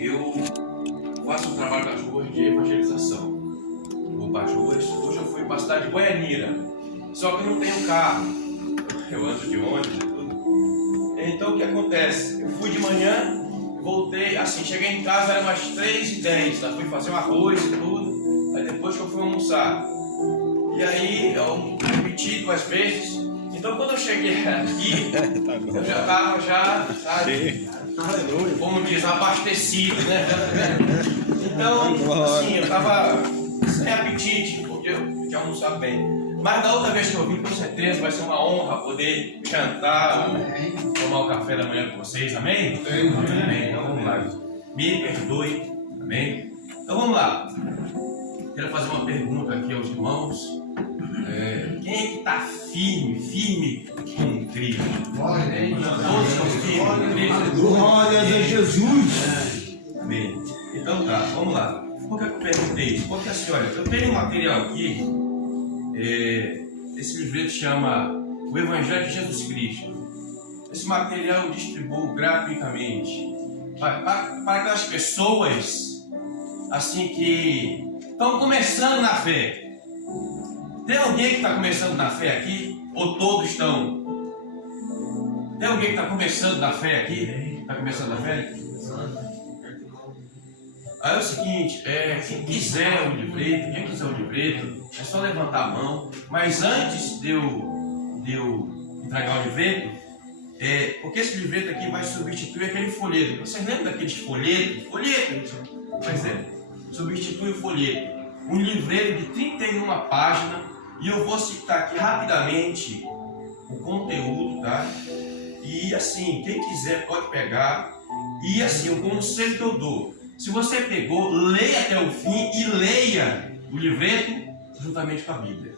Eu faço um trabalho com as ruas de evangelização. Vou para as ruas. Hoje eu fui para a cidade de Goianira, só que eu não tenho carro. Eu ando de ônibus e tudo. Então o que acontece? Eu fui de manhã, voltei, assim, cheguei em casa, era umas 3h10, tá? Fui fazer um arroz e tudo. Aí depois que eu fui almoçar. E aí eu repeti 2 vezes. Então quando eu cheguei aqui, eu já estava sabe, como diz, abastecido, né? Então, assim, eu estava sem apetite, porque eu tinha almoçado bem. Mas da outra vez que eu vim, com certeza vai ser uma honra poder jantar, tomar o café da manhã com vocês, amém? Amém. Então vamos lá. Me perdoe, amém? Então vamos lá. Quero fazer uma pergunta aqui aos irmãos. Quem é que está firme com Cristo? Todos estão firmes com Cristo. Glória a Jesus. Amém. Então tá, vamos lá. Por que eu perguntei? Porque assim, olha, eu tenho um material aqui. Esse livreto chama O Evangelho de Jesus Cristo. Esse material eu distribuo gratuitamente para aquelas pessoas assim que estão começando na fé. Tem alguém que está começando na fé aqui? Ou todos estão? Tem alguém que está começando na fé aqui? Está começando na fé? Aí é o seguinte, quem quiser o livreto, é só levantar a mão. Mas antes de eu entregar o livreto, porque esse livreto aqui vai substituir aquele folheto. Vocês lembram daqueles folhetos? Pois é, substitui o folheto. Um livreto de 31 páginas. E eu vou citar aqui rapidamente o conteúdo, tá? E assim, quem quiser pode pegar. E assim, o conselho que eu dou: se você pegou, leia até o fim e leia o livreto juntamente com a Bíblia,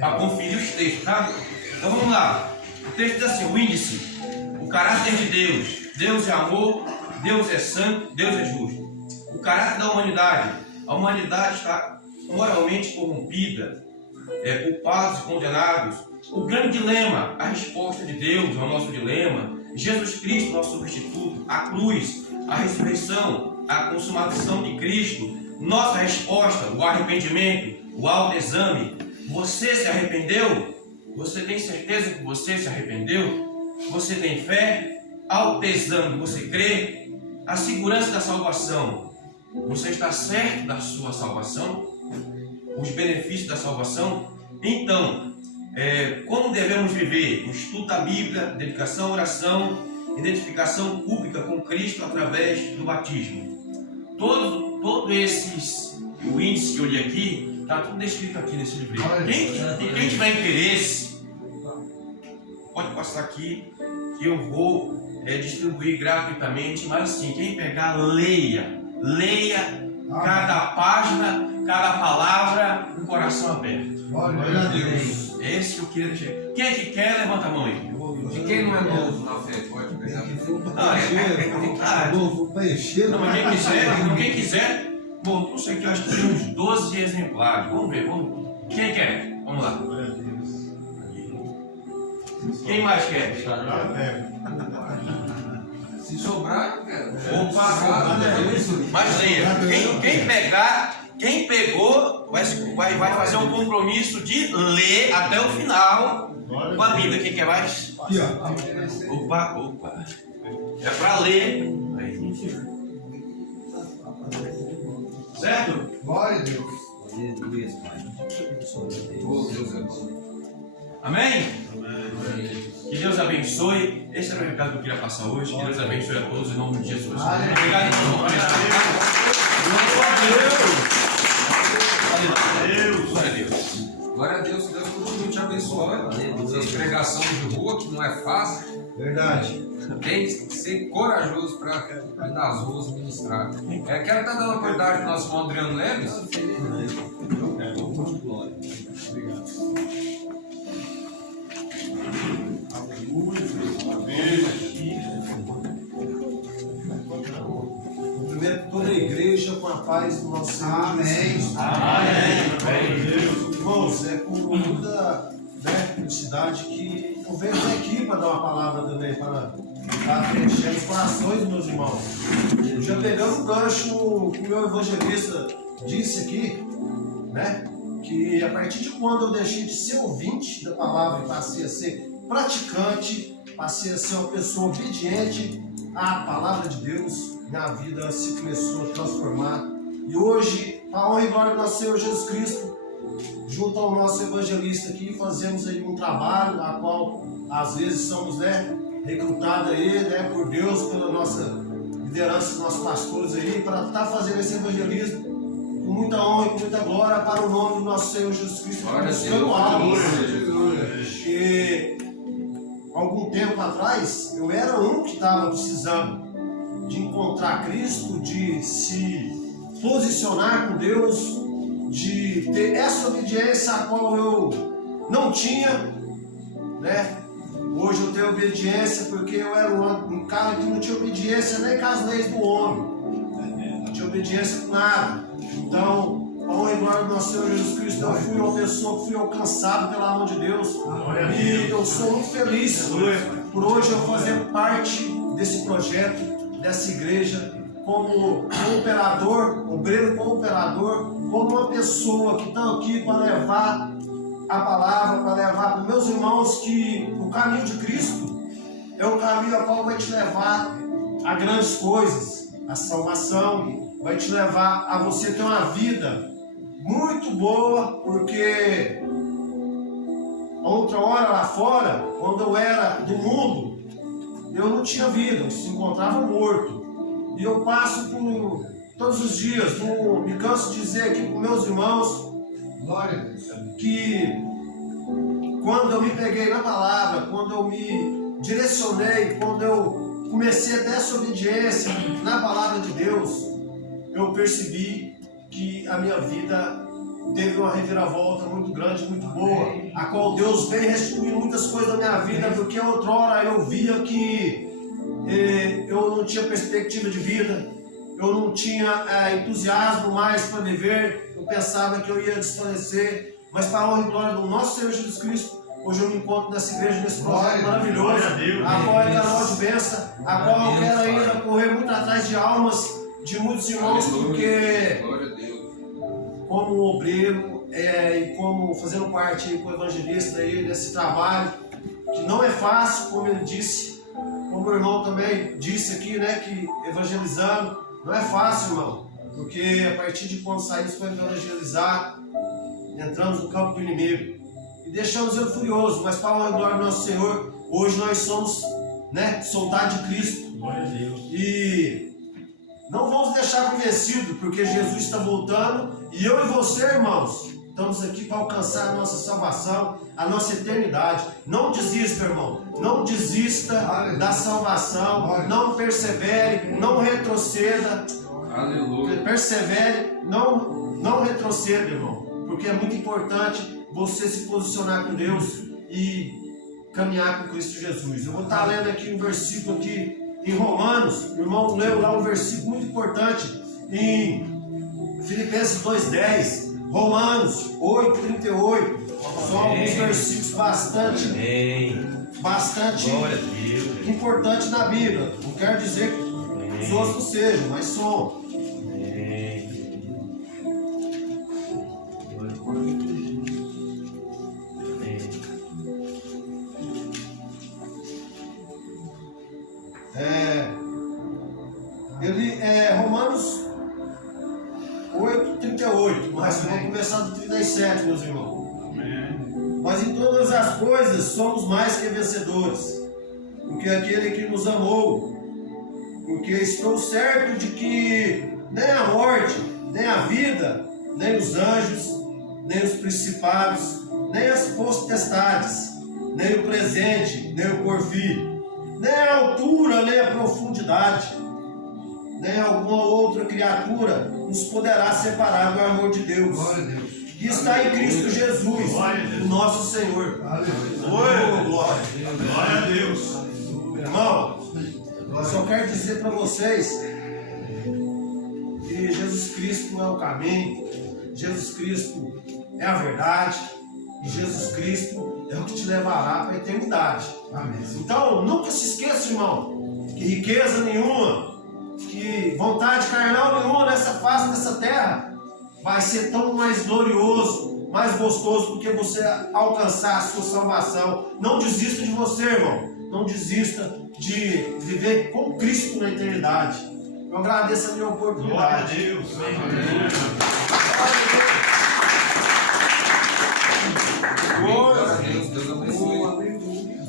para conferir os textos, tá? Então vamos lá. O texto diz assim: o índice, o caráter de Deus. Deus é amor, Deus é santo, Deus é justo. O caráter da humanidade. A humanidade está moralmente corrompida, culpados e condenados. O grande dilema, a resposta de Deus ao nosso dilema. Jesus Cristo, nosso substituto. A cruz, a ressurreição, a consumação de Cristo. Nossa resposta, o arrependimento, o autoexame. Você se arrependeu? Você tem certeza que você se arrependeu? Você tem fé? Autoexame, você crê? A segurança da salvação. Você está certo da sua salvação? Os benefícios da salvação? Então, como devemos viver? O estudo da Bíblia, dedicação à oração, identificação pública com Cristo através do batismo. Todo o índice que eu li aqui, está tudo descrito aqui nesse livro. Quem tiver interesse, pode passar aqui, que eu vou distribuir gratuitamente. Mas assim, quem pegar, leia cada página, cada palavra, com o coração aberto. Glória a Deus. Esse que eu queria deixar. Quem é que quer, levanta a mão aí. E quem não é novo na fé, pode pegar. Não, mas quem quiser, bom, não sei, que eu acho que tem uns 12 exemplares. Vamos ver, Quem quer? Vamos lá. Quem mais quer? Se sobrar, eu quero. Opa, mas leia. Quem pegou, vai fazer um compromisso de ler até o final com a Bíblia. Quem quer mais? Opa. É para ler. Certo? Glória a Deus. Oh, Deus é bom. Amém? Que Deus abençoe. Esse era o recado que eu queria passar hoje. Que Deus abençoe a todos em nome de Jesus. Obrigado, irmão. Glória a Deus. Glória a Deus, Deus continue te abençoando. Essas pregações de rua, que não é fácil. Verdade. Tem que ser corajoso para ir nas ruas ministrar. Quero estar dando a oportunidade para o nosso irmão Adriano Leves. Cumprimento toda a igreja com a paz do nosso Senhor Jesus. Amém. Irmãos, com muita felicidade que eu venho aqui para dar uma palavra também para para preencher os corações, meus irmãos. Já pegando o gancho que o meu evangelista disse aqui, né? Que a partir de quando eu deixei de ser ouvinte da palavra e passei a ser praticante, passei a ser uma pessoa obediente à palavra de Deus, minha vida se começou a transformar. E hoje, a honra e glória do nosso Senhor Jesus Cristo, junto ao nosso evangelista aqui, fazemos aí um trabalho, a qual às vezes somos, né, recrutados aí, né, por Deus, pela nossa liderança, nossos pastores aí, para estar fazendo esse evangelismo com muita honra e com muita glória para o nome do nosso Senhor Jesus Cristo, buscando almas. Porque algum tempo atrás eu era um que estava precisando de encontrar Cristo, de se posicionar com Deus, de ter essa obediência a qual eu não tinha, né? Hoje eu tenho obediência porque eu era um cara que não tinha obediência nem com as leis do homem, não tinha obediência com nada. Então, a honra e glória do nosso Senhor Jesus Cristo, eu fui uma pessoa que fui alcançado pela mão de Deus, e eu sou muito feliz por hoje eu fazer parte desse projeto, dessa igreja, como cooperador, obreiro cooperador, como uma pessoa que está aqui para levar a palavra, para levar para meus irmãos que o caminho de Cristo é o caminho a qual vai te levar a grandes coisas. A salvação vai te levar a você ter uma vida muito boa, porque outra hora lá fora, quando eu era do mundo, eu não tinha vida, eu se encontrava morto. E eu passo por todos os dias, não me canso de dizer aqui para meus irmãos, que quando eu me peguei na palavra, quando eu me direcionei, quando eu comecei a ter essa obediência na palavra de Deus, eu percebi que a minha vida teve uma reviravolta muito grande, muito boa, a qual Deus veio restituir muitas coisas da minha vida, porque outrora eu via que eu não tinha perspectiva de vida, eu não tinha entusiasmo mais para viver, eu pensava que eu ia desfalecer, mas para a honra e glória do nosso Senhor Jesus Cristo, hoje eu me encontro nessa igreja, nesse projeto maravilhoso, a qual é canal de bênção, a qual eu quero ainda correr muito atrás de almas de muitos irmãos, porque como obreiro e como fazendo parte com o evangelista aí nesse trabalho, que não é fácil, como ele disse, como o irmão também disse aqui, né, que evangelizando não é fácil, irmão, porque a partir de quando saímos para evangelizar, entramos no campo do inimigo e deixamos ele furioso, mas para a honra e glória do nosso Senhor, hoje nós somos, né, soldados de Cristo. Glória a Deus. E não vamos deixar convencido, porque Jesus está voltando e eu e você, irmãos, estamos aqui para alcançar a nossa salvação, a nossa eternidade. Não desista, irmão. Não desista da salvação. Não persevere, não retroceda. Aleluia. Persevere, não retroceda, irmão. Porque é muito importante você se posicionar com Deus e caminhar com Cristo Jesus. Eu vou estar lendo aqui um versículo aqui em Romanos. O irmão leu lá um versículo muito importante em Filipenses 2:10. Romanos 8:38, são alguns versículos bastante importantes na Bíblia. Não quero dizer que os outros não sejam, mas são. Romanos 8:38, mas vamos começar do 37, meus irmãos. Mas em todas as coisas somos mais que vencedores, porque aquele que nos amou, porque estou certo de que nem a morte, nem a vida, nem os anjos, nem os principados, nem as potestades, nem o presente, nem o porvir, nem a altura, nem a profundidade, nem alguma outra criatura nos poderá separar do amor de Deus, que está em Cristo Jesus, o nosso Senhor. Glória a Deus. Irmão, eu só quero dizer para vocês que Jesus Cristo é o caminho, Jesus Cristo é a verdade, e Jesus Cristo é o que te levará para a eternidade. Amém. Então, nunca se esqueça, irmão, que riqueza nenhuma, que vontade carnal nenhuma nessa face dessa terra vai ser tão mais glorioso, mais gostoso do que você alcançar a sua salvação. Não desista de você, irmão. Não desista de viver com Cristo na eternidade. Eu agradeço a minha oportunidade. Glória a Deus. Glória a Deus, Deus abençoe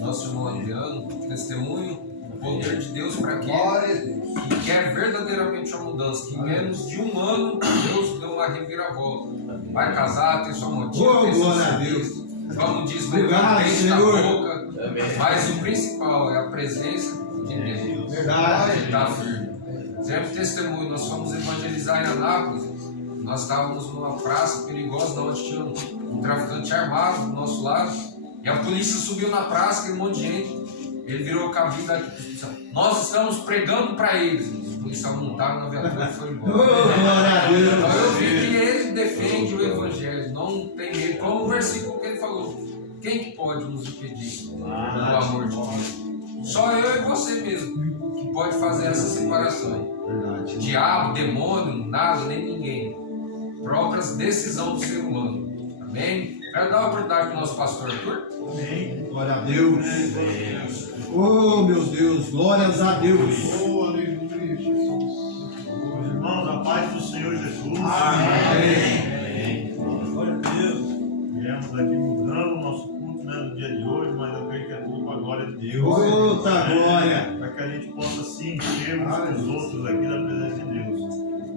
nosso irmão Adriano, testemunho, o poder de Deus para quem que quer verdadeiramente a mudança, que em menos de um ano Deus deu uma reviravolta. Vai casar, ter sua motinha, ter seu serviço, vamos desligar o da boca, mas o principal é a presença de Deus. Verdade. Está firme. Sempre testemunho, nós fomos evangelizar em Anápolis, nós estávamos numa praça perigosa, onde tinha um traficante armado do nosso lado, e a polícia subiu na praça, aquele monte de gente, ele virou cabide aqui, nós estamos pregando para eles, os policiais montaram na viatura e foi embora. Então eu vi que ele defende o evangelho, não tem medo, como o versículo que ele falou, quem que pode nos impedir do amor de Deus? Só eu e você mesmo que pode fazer essa separação. Verdade. Diabo, demônio, nada, nem ninguém. Próprias decisões do ser humano. Amém? Quero dar uma oportunidade para o nosso pastor Arthur. Amém. Glória a Deus. Oh, meu Deus. Glórias a Deus. Oh, aleluia, Jesus. Irmãos, a paz do Senhor Jesus. Amém. Glória a Deus. Viemos aqui mudando o nosso culto, né, no dia de hoje, mas eu creio que é tudo para a glória de Deus. Outra glória. Para que a gente possa se encher uns com os outros aqui na presença de Deus.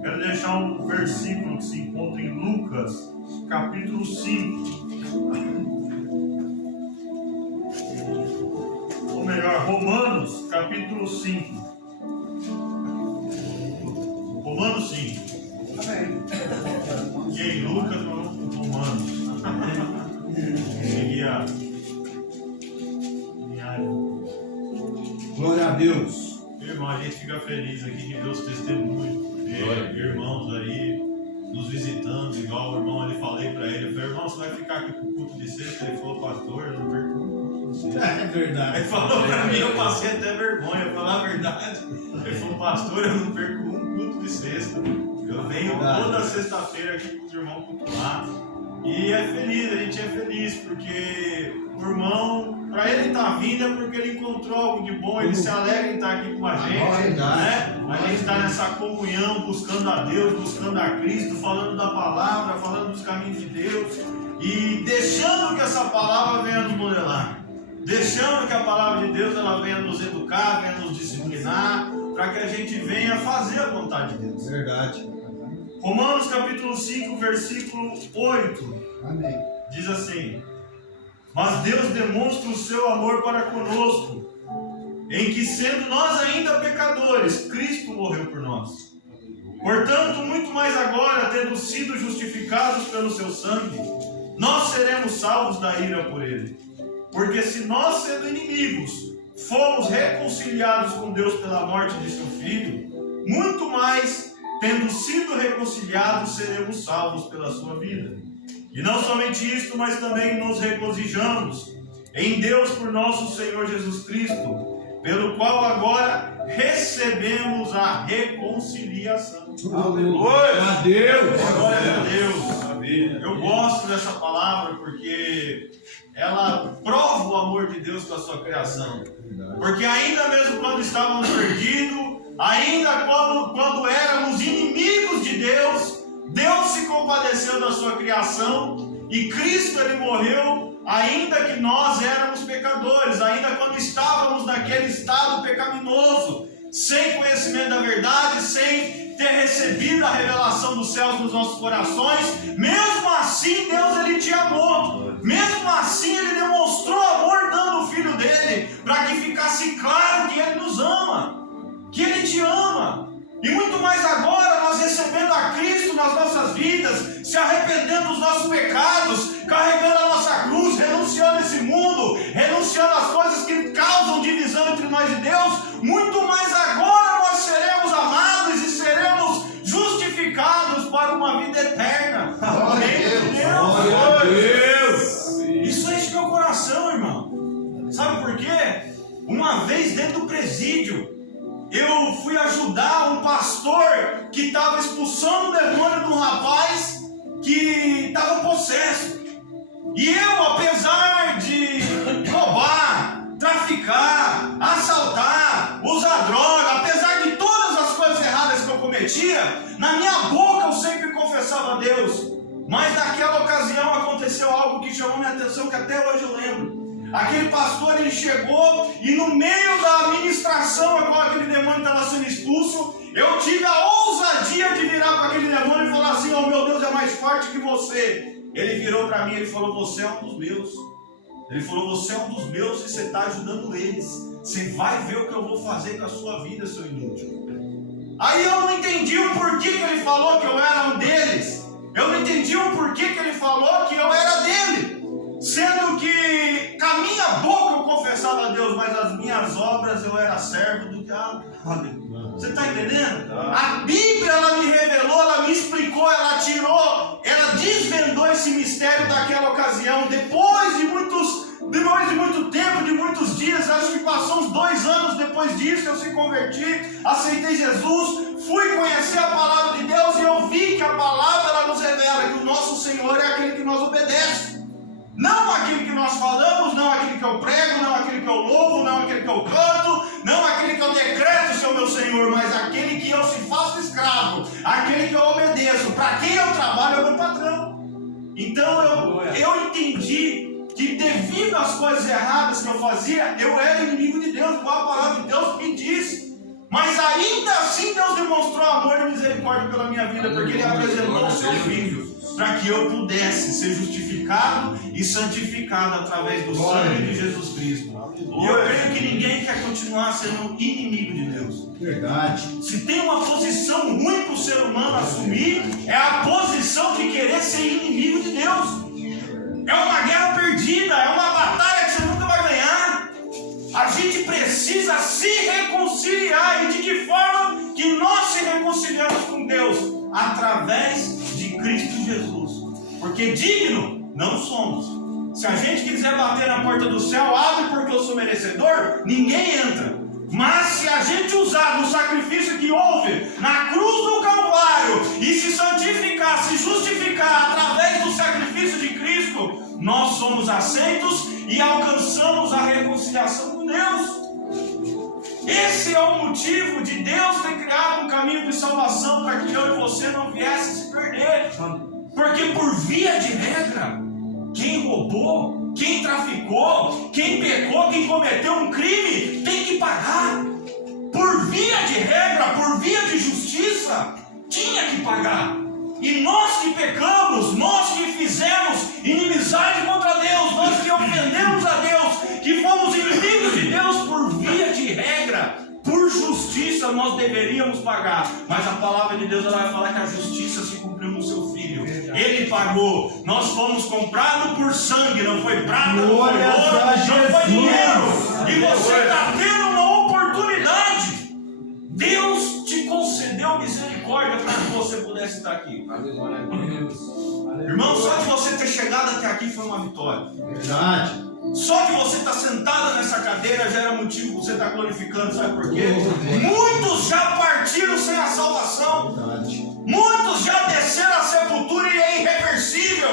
Quero deixar um versículo que se encontra em Lucas, capítulo 5. Ou melhor, Romanos, capítulo 5. Romanos 5. E em Lucas, nós vamos para Romanos. Seguir a linhagem. Glória a Deus. Irmão, a gente fica feliz aqui de ver os testemunhos. Irmãos aí nos visitando, igual o irmão ali, falei pra ele, eu falei, irmão, você vai ficar aqui pro culto de sexta? Ele falou, pastor, eu não perco um culto de sexta. É verdade. Ele falou pra mim, eu passei até vergonha, falar a verdade. Ele falou, pastor, eu não perco um culto de sexta. Eu venho toda sexta-feira aqui com os irmãos cultuar. E é feliz, a gente é feliz, porque o irmão, para ele estar vindo é porque ele encontrou algo de bom, ele se alegra em estar aqui com a gente, né? A gente está nessa comunhão, buscando a Deus, buscando a Cristo, falando da palavra, falando dos caminhos de Deus e deixando que essa palavra venha nos modelar, deixando que a palavra de Deus ela venha nos educar, venha nos disciplinar, para que a gente venha fazer a vontade de Deus. Verdade. Romanos capítulo 5, versículo 8. Amém. Diz assim: mas Deus demonstra o seu amor para conosco, em que, sendo nós ainda pecadores, Cristo morreu por nós. Portanto, muito mais agora, tendo sido justificados pelo seu sangue, nós seremos salvos da ira por ele. Porque se nós, sendo inimigos, fomos reconciliados com Deus pela morte de seu Filho, muito mais, tendo sido reconciliados, seremos salvos pela sua vida. E não somente isto, mas também nos regozijamos em Deus por nosso Senhor Jesus Cristo, pelo qual agora recebemos a reconciliação. Glória a Deus. Glória a Deus. Eu gosto dessa palavra porque ela prova o amor de Deus com a sua criação. Porque ainda mesmo quando estávamos perdidos, ainda quando éramos inimigos de Deus, Deus se compadeceu da sua criação e Cristo ele morreu, ainda que nós éramos pecadores, ainda quando estávamos naquele estado pecaminoso, sem conhecimento da verdade, sem ter recebido a revelação dos céus nos nossos corações. Mesmo assim Deus ele te amou, mesmo assim ele demonstrou amor dando o Filho dele, para que ficasse claro que ele nos ama, que ele te ama. E muito mais agora, nós recebendo a Cristo nas nossas vidas, se arrependendo dos nossos pecados, carregando a nossa cruz, renunciando a esse mundo, renunciando às coisas que causam divisão entre nós e Deus, muito mais agora nós seremos amados e seremos justificados para uma vida eterna. Glória a Deus. Isso enche meu coração, irmão. Sabe por quê? Uma vez dentro do presídio, eu fui ajudar um pastor que estava expulsando o demônio de um rapaz que estava possesso. E eu, apesar de roubar, traficar, assaltar, usar droga, apesar de todas as coisas erradas que eu cometia, na minha boca eu sempre confessava a Deus. Mas naquela ocasião aconteceu algo que chamou minha atenção, que até hoje eu lembro. Aquele pastor, ele chegou e no meio da ministração, agora aquele demônio estava sendo expulso, eu tive a ousadia de virar para aquele demônio e falar assim: oh meu Deus, é mais forte que você. Ele virou para mim e falou: você é um dos meus. Ele falou: você é um dos meus e você está ajudando eles. Você vai ver o que eu vou fazer com a sua vida, seu inútil. Aí eu não entendi o porquê que ele falou que eu era um deles. Eu não entendi o porquê que ele falou que eu era dele. Sendo que com a minha boca eu confessava a Deus, mas as minhas obras eu era servo do diabo. Você está entendendo? A Bíblia, ela me revelou, ela me explicou, ela tirou, ela desvendou esse mistério daquela ocasião. Depois de muito tempo, de muitos dias, acho que passou uns 2 anos depois disso, eu se converti, aceitei Jesus, fui conhecer a palavra de Deus e eu vi que a palavra ela nos revela que o nosso Senhor é aquele que nós obedecemos. Não aquele que nós falamos, não aquele que eu prego, não aquele que eu louvo, não aquele que eu canto, não aquele que eu decreto ser o meu Senhor, mas aquele que eu se faço escravo, aquele que eu obedeço, para quem eu trabalho é o meu patrão. Então eu entendi que devido às coisas erradas que eu fazia, eu era inimigo de Deus, igual a palavra de Deus me diz. Mas ainda assim Deus demonstrou amor e misericórdia pela minha vida, porque Ele apresentou o seu Filho, para que eu pudesse ser justificado e santificado através do sangue de Jesus Cristo. E eu creio que ninguém quer continuar sendo inimigo de Deus. Verdade. Se tem uma posição ruim para o ser humano assumir, é a posição de querer ser inimigo de Deus. É uma guerra perdida, é uma batalha que você nunca vai ganhar. A gente precisa se reconciliar. E de que forma que nós se reconciliamos com Deus? Através de Cristo Jesus. Porque digno não somos. Se a gente quiser bater na porta do céu, abre porque eu sou merecedor, ninguém entra. Mas se a gente usar do sacrifício que houve na cruz do Calvário e se santificar, se justificar através do sacrifício de Cristo, nós somos aceitos e alcançamos a reconciliação com Deus. Esse é o motivo de Deus ter criado um caminho de salvação para que eu e você não viesse se perder. Porque por via de regra, quem roubou, quem traficou, quem pecou, quem cometeu um crime, tem que pagar. Por via de regra, por via de justiça, tinha que pagar. E nós que pecamos, nós que fizemos inimizade contra Deus, nós que ofendemos a Deus, que fomos inimigos de Deus, por via de regra, por justiça, nós deveríamos pagar. Mas a palavra de Deus ela vai falar que a justiça se cumpriu no seu Filho. Ele pagou. Nós fomos comprados por sangue. Não foi prata, não foi ouro, não foi dinheiro. E você está tendo uma oportunidade. Deus te concedeu misericórdia para que você pudesse estar aqui. Irmão, só de você ter chegado até aqui foi uma vitória. Verdade. Só de você estar sentada nessa cadeira já era motivo para você estar glorificando, sabe por quê? Muitos já partiram sem a salvação. Verdade. Muitos já desceram à sepultura e é irreversível.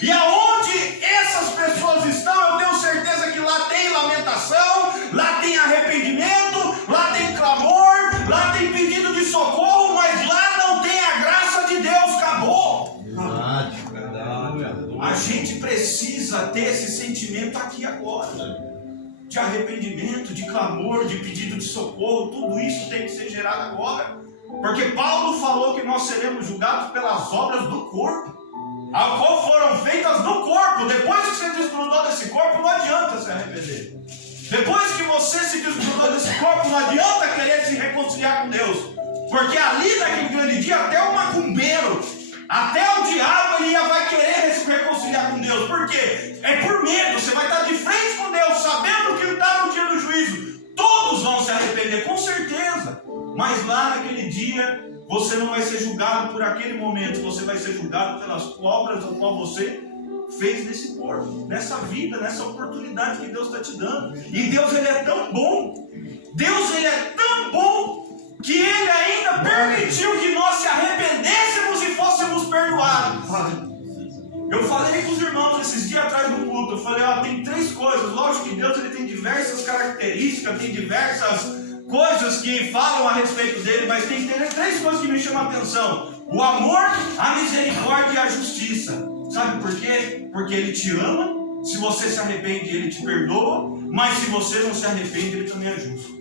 E aonde essas pessoas estão, eu tenho certeza que lá tem lamentação, lá tem arrependimento, lá tem clamor, lá tem pedido de socorro, mas lá não tem a graça de Deus, acabou. Verdade. A gente precisa ter esse sentimento aqui agora, de arrependimento, de clamor, de pedido de socorro. Tudo isso tem que ser gerado agora, porque Paulo falou que nós seremos julgados pelas obras do corpo, a qual foram feitas no corpo. Depois que você desgrudou desse corpo, não adianta se arrepender. Depois que você se desgrudou desse corpo, não adianta querer se reconciliar com Deus, porque ali naquele grande dia até o macumbeiro, até o diabo, ele vai querer se reconciliar com Deus. Por quê? É por medo. Você vai estar de frente com Deus, sabendo que está no dia do juízo. Todos vão se arrepender, com certeza. Mas lá naquele dia, você não vai ser julgado por aquele momento. Você vai ser julgado pelas obras ao qual você fez nesse corpo, nessa vida, nessa oportunidade que Deus está te dando. E Deus, Ele é tão bom. Deus ele é tão bom que Ele ainda permitiu que nós se arrependêssemos e fôssemos perdoados. Eu falei com os irmãos esses dias atrás do culto, eu falei, tem 3 coisas. Lógico que Deus ele tem diversas características, tem diversas coisas que falam a respeito dele, mas tem 3 coisas que me chamam a atenção: o amor, a misericórdia e a justiça. Sabe por quê? Porque Ele te ama. Se você se arrepende, Ele te perdoa, mas se você não se arrepende, Ele também é justo.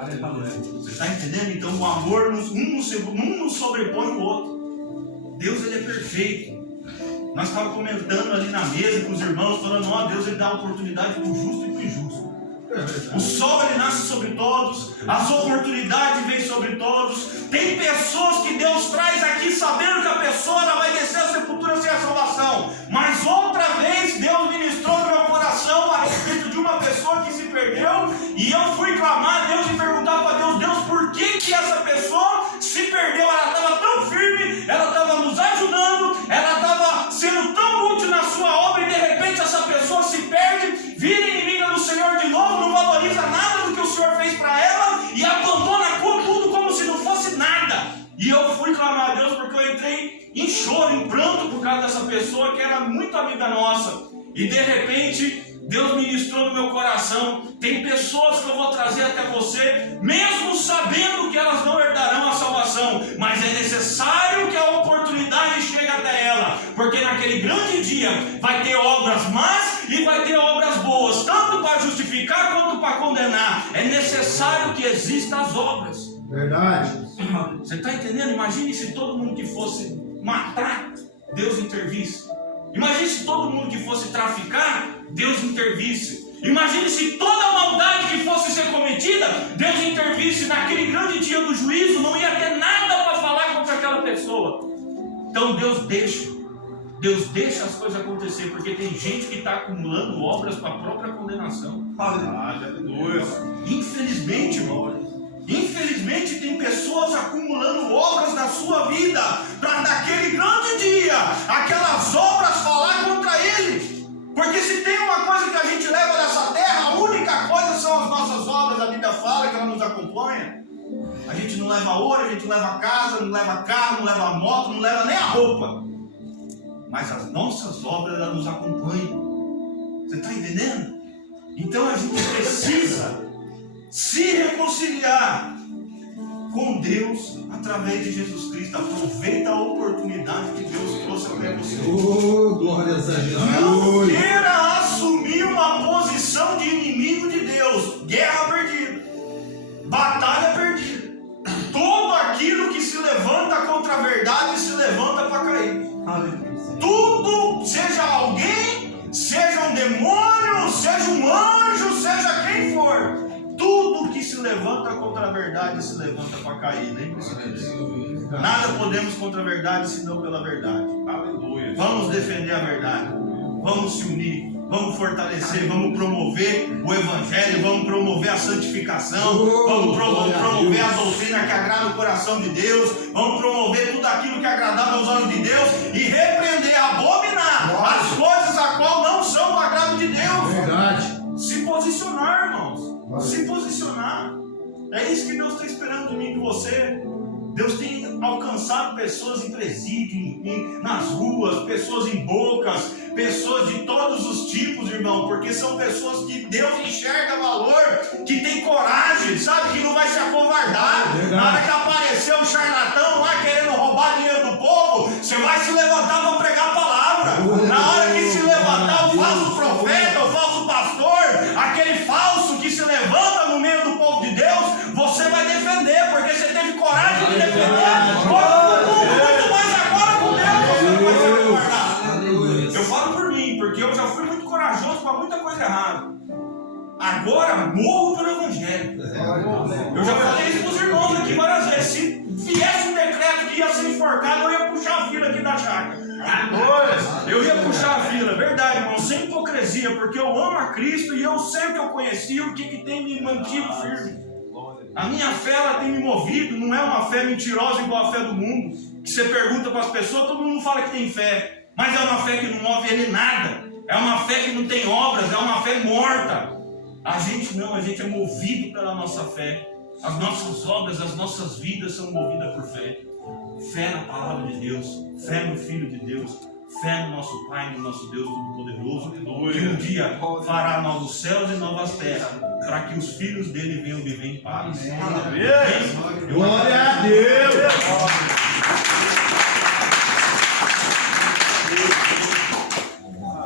Você está entendendo? Então o amor, um nos sobrepõe o outro. Deus ele é perfeito. Nós estávamos comentando ali na mesa com os irmãos, falando, Deus ele dá oportunidade para o justo e para o injusto. O sol ele nasce sobre todos, as oportunidades vêm sobre todos. Tem pessoas que Deus traz aqui sabendo que a pessoa ela vai descer a sepultura sem a salvação. Mas outra vez Deus ministrou no meu coração a respeito de uma pessoa que se perdeu, e eu fui clamar a Deus e perguntar para Deus, por que essa pessoa se perdeu? Ela estava tão firme, ela estava nos ajudando, ela estava sendo tão útil na sua obra, e de repente essa pessoa se perde, vira inimiga do Senhor de novo, não valoriza nada do que o Senhor fez para ela e abandona tudo como se não fosse nada. E eu fui clamar a Deus porque eu entrei em choro, em pranto por causa dessa pessoa que era muito amiga nossa. E de repente Deus ministrou no meu coração: tem pessoas que eu vou trazer até você, mesmo sabendo que elas não herdarão a salvação, mas é necessário que a oportunidade chegue até ela, porque naquele grande dia vai ter obras más e vai ter obras boas, tanto para justificar quanto para condenar. É necessário que existam as obras. Verdade. Você está entendendo? Imagine se todo mundo que fosse matar, Deus intervisse. Imagine se todo mundo que fosse traficar, Deus intervisse. Imagine se toda a maldade que fosse ser cometida, Deus intervisse. Naquele grande dia do juízo, não ia ter nada para falar contra aquela pessoa. Então Deus deixa as coisas acontecer, porque tem gente que está acumulando obras para a própria condenação. Infelizmente, irmão. Infelizmente tem pessoas acumulando obras na sua vida para naquele grande dia aquelas obras falar contra ele. Porque se tem uma coisa que a gente leva dessa terra, a única coisa são as nossas obras. A Bíblia fala que ela nos acompanha. A gente não leva ouro, a gente não leva casa, não leva carro, não leva moto, não leva nem a roupa. Mas as nossas obras elas nos acompanham. Você está entendendo? Então a gente precisa se reconciliar com Deus através de Jesus Cristo. Aproveita a oportunidade que Deus trouxe para você. Glórias a Jesus. Não queira assumir uma posição de inimigo de Deus. Guerra perdida, batalha perdida. Todo aquilo que se levanta contra a verdade se levanta para cair. Tudo, seja alguém, seja um demônio, seja um anjo, seja quem for, tudo que se levanta contra a verdade se levanta para cair. Lembre-se disso. Nada podemos contra a verdade senão pela verdade. Aleluia. Vamos defender a verdade. Vamos se unir. Vamos fortalecer. Vamos promover o Evangelho. Vamos promover a santificação. Vamos promover a doutrina que agrada o coração de Deus. Vamos promover tudo aquilo que agradava aos olhos de Deus. E repreender, abominar as coisas a qual não são do agrado de Deus. Verdade. Se posicionar, irmãos. Se posicionar. É isso que Deus está esperando de mim e de você. Deus tem alcançado pessoas em presídio, nas ruas, pessoas em bocas, pessoas de todos os tipos, irmão, porque são pessoas que Deus enxerga valor, que tem coragem, sabe, que não vai se acovardar. Na hora que aparecer um charlatão lá querendo roubar dinheiro do povo, você vai se levantar para pregar a palavra. Na hora que se levantar o falso profeta, o falso pastor, aquele falso que se levanta no meio do povo de Deus, você vai defender, porque você teve coragem de defender. Muito mais agora com Deus você não vai se acovardar. Eu falo por mim, porque eu já fui muito corajoso para muita coisa errada. Agora morro pelo Evangelho. Eu já falei isso para os irmãos aqui várias vezes. Se viesse um decreto que ia ser enforcado, eu ia puxar a fila aqui da chácara. Eu ia puxar a fila, verdade, irmão, sem hipocrisia, porque eu amo a Cristo e eu sei o que eu conheci, o que tem me mantido firme. A minha fé ela tem me movido, não é uma fé mentirosa igual a fé do mundo, que você pergunta para as pessoas, todo mundo fala que tem fé, mas é uma fé que não move ele nada, é uma fé que não tem obras, é uma fé morta. A gente não, a gente é movido pela nossa fé. As nossas obras, as nossas vidas são movidas por fé. Fé na palavra de Deus, fé no Filho de Deus, fé no nosso Pai, no nosso Deus Todo-Poderoso, que um dia fará novos céus e novas terras, para que os filhos dele venham viver em paz. Amém. Glória a Deus!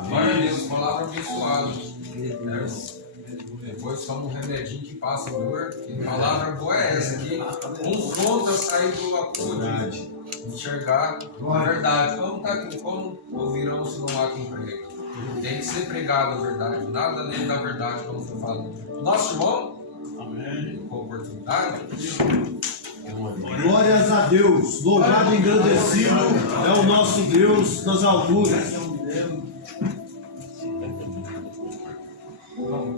Glória a Deus, palavra abençoada. Depois só um remedinho que passa dor. Que palavra boa é essa que confronta sair do acude, enxergar a verdade. Como ouvirão se não há quem prega? Tem que ser pregado a verdade, nada além da verdade, como foi falado. Nosso irmão, amém, com oportunidade. Glórias a Deus, louvado e engrandecido é o nosso Deus nas alturas.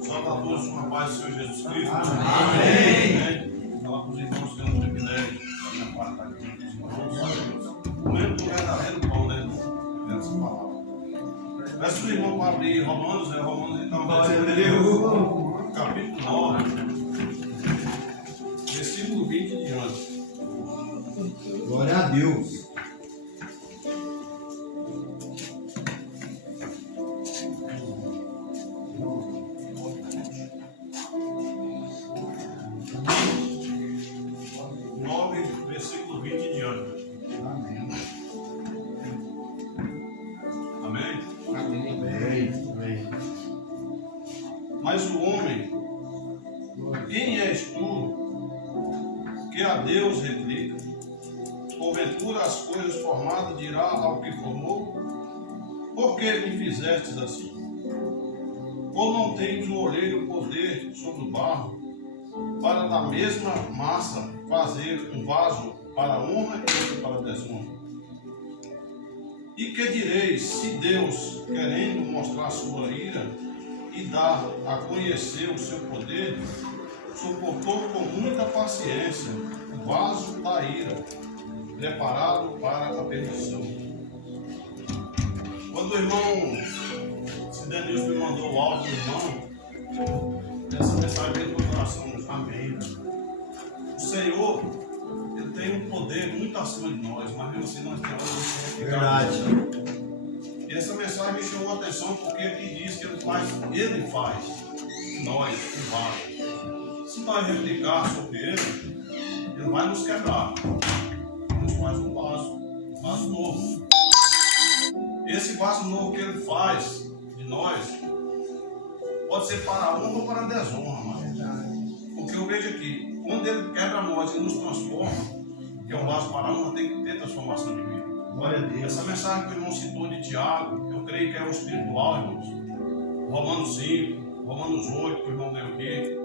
Salve a todos com a paz do Senhor Jesus Cristo. Amém. Falar para os irmãos que temos o privilégio da minha parte aqui com os irmãos. Comendo o verdadeiro pão, né? Essa palavra. Peço para o irmão para abrir Romanos, né? Romanos então, capítulo 9, versículo 20 em diante. Glória a Deus. Versículo 20 em diante. Amém? Amém. Mas o homem, quem és tu que a Deus replica? Porventura as coisas formadas dirá ao que formou? Por que me fizestes assim? Ou não tens um olheiro poder sobre o barro, para da mesma massa fazer um vaso para a honra e outro para a desonra? E que direis, se Deus, querendo mostrar sua ira e dar a conhecer o seu poder, suportou com muita paciência o vaso da ira, preparado para a perdição? Quando o irmão Sidenilson me mandou o áudio do irmão, essa mensagem veio do meu coração. Amém. O Senhor, Ele tem um poder muito acima de nós, mas mesmo assim nós temos que Verdade. E essa mensagem me chamou a atenção porque aqui diz que Ele faz de nós um vaso. Se nós replicar sobre Ele vai nos quebrar. Ele nos faz um vaso novo. Esse vaso novo que Ele faz de nós pode ser para a honra ou para a desonra, mas porque eu vejo aqui, quando Ele quebra nós e nos transforma, que é um vaso para a honra, tem que ter transformação de vida. Glória a Deus. Essa mensagem que o irmão citou de Tiago, eu creio que é o espiritual, irmãos. Romanos 5, Romanos 8, que o irmão deu aqui.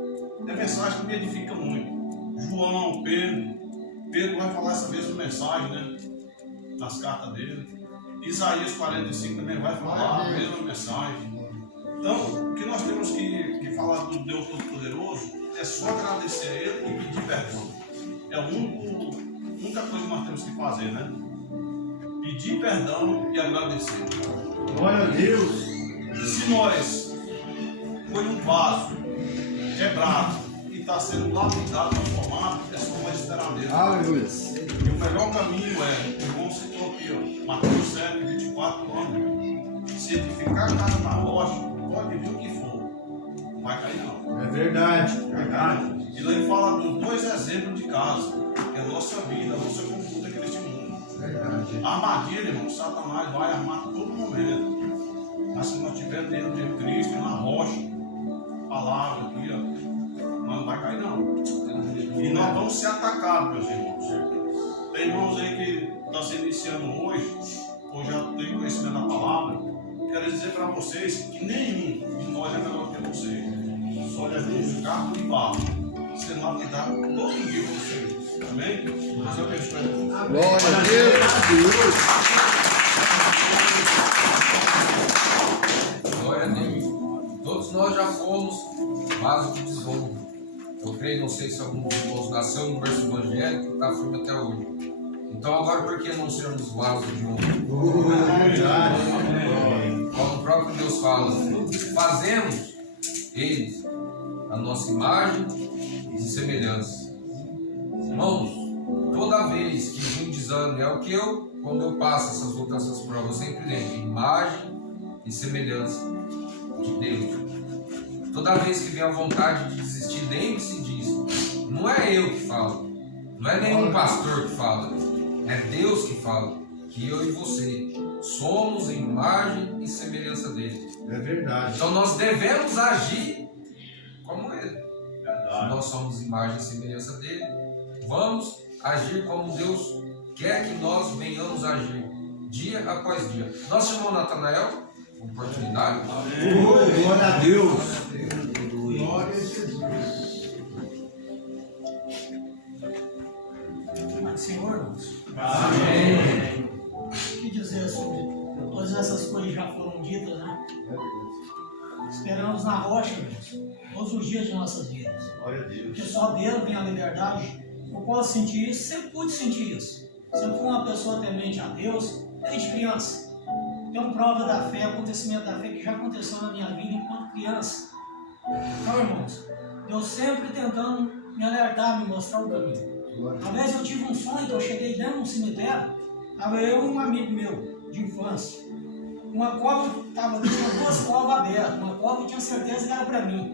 É mensagem que me edifica muito. João, Pedro vai falar essa mesma mensagem, né? Nas cartas dele. Isaías 45 também vai falar a mesma mensagem. Então, o que nós temos que falar do Deus Todo-Poderoso é só agradecer a Ele e pedir perdão. É a única coisa que nós temos que fazer, né? Pedir perdão e agradecer. Glória a Deus. Se nós foi um vaso quebrado e está sendo lapidado, transformado, é só mais esperar Deus. Aleluia. E o melhor caminho é, o irmão citou aqui, ó, Mateus 7, 24 anos. Se edificar a casa na rocha, pode vir o que for, não vai cair não. É verdade. Verdade. E lá ele fala dos dois exemplos de casa, que é a nossa vida, a nossa conduta aqui neste mundo. Verdade. A armadilha, irmão, Satanás vai armar todo momento. Mas se nós estivermos dentro de Cristo, na rocha, palavra aqui, ó, não vai cair não. E nós vamos ser atacados, meus irmãos. Tem irmãos aí que estão se iniciando hoje, ou já tem conhecimento da palavra. Quero dizer para vocês que nenhum de nós é melhor que vocês. Só levamos carro e barro. Você não vai dar todo dia para vocês. Amém? Deus abençoe. Glória a Deus. Glória a Deus. Todos nós já fomos vasos de desonra. Eu creio, não sei se algum de nós nasceu no berço evangélico que está firme até hoje. Então agora por que não sermos vasos de honra? Verdade. Como o próprio Deus fala, fazemos eles a nossa imagem e semelhança. Irmãos, toda vez que vem um desânimo, é o que quando eu passo essas provas, eu sempre lembro: imagem e semelhança de Deus. Toda vez que vem a vontade de desistir, lembre-se disso. Não é eu que falo, não é nenhum pastor que fala, é Deus que fala, que eu e você somos imagem e semelhança dele. É verdade. Então nós devemos agir como ele. Se nós somos imagem e semelhança dele, vamos agir como Deus quer que nós venhamos agir, dia após dia. Nós chamamos Natanael, oportunidade. Oh, glória a Deus. Glória a Jesus. Senhor, irmãos, Amém. o que dizer sobre todas essas coisas já foram ditas, né? Esperamos na rocha, irmãos, todos os dias de nossas vidas. Glória a Deus. Porque só dele vem a liberdade. Eu posso sentir isso, sempre pude sentir isso. Sempre fui uma pessoa temente a Deus, desde criança. Tenho prova da fé, acontecimento da fé que já aconteceu na minha vida enquanto criança. Então, irmãos, Deus sempre tentando me alertar, me mostrar o caminho. Uma vez eu tive um sonho que eu cheguei dentro de um cemitério, estava eu e um amigo meu, de infância. Uma cova, tinha duas covas abertas, uma cova eu tinha certeza que era para mim,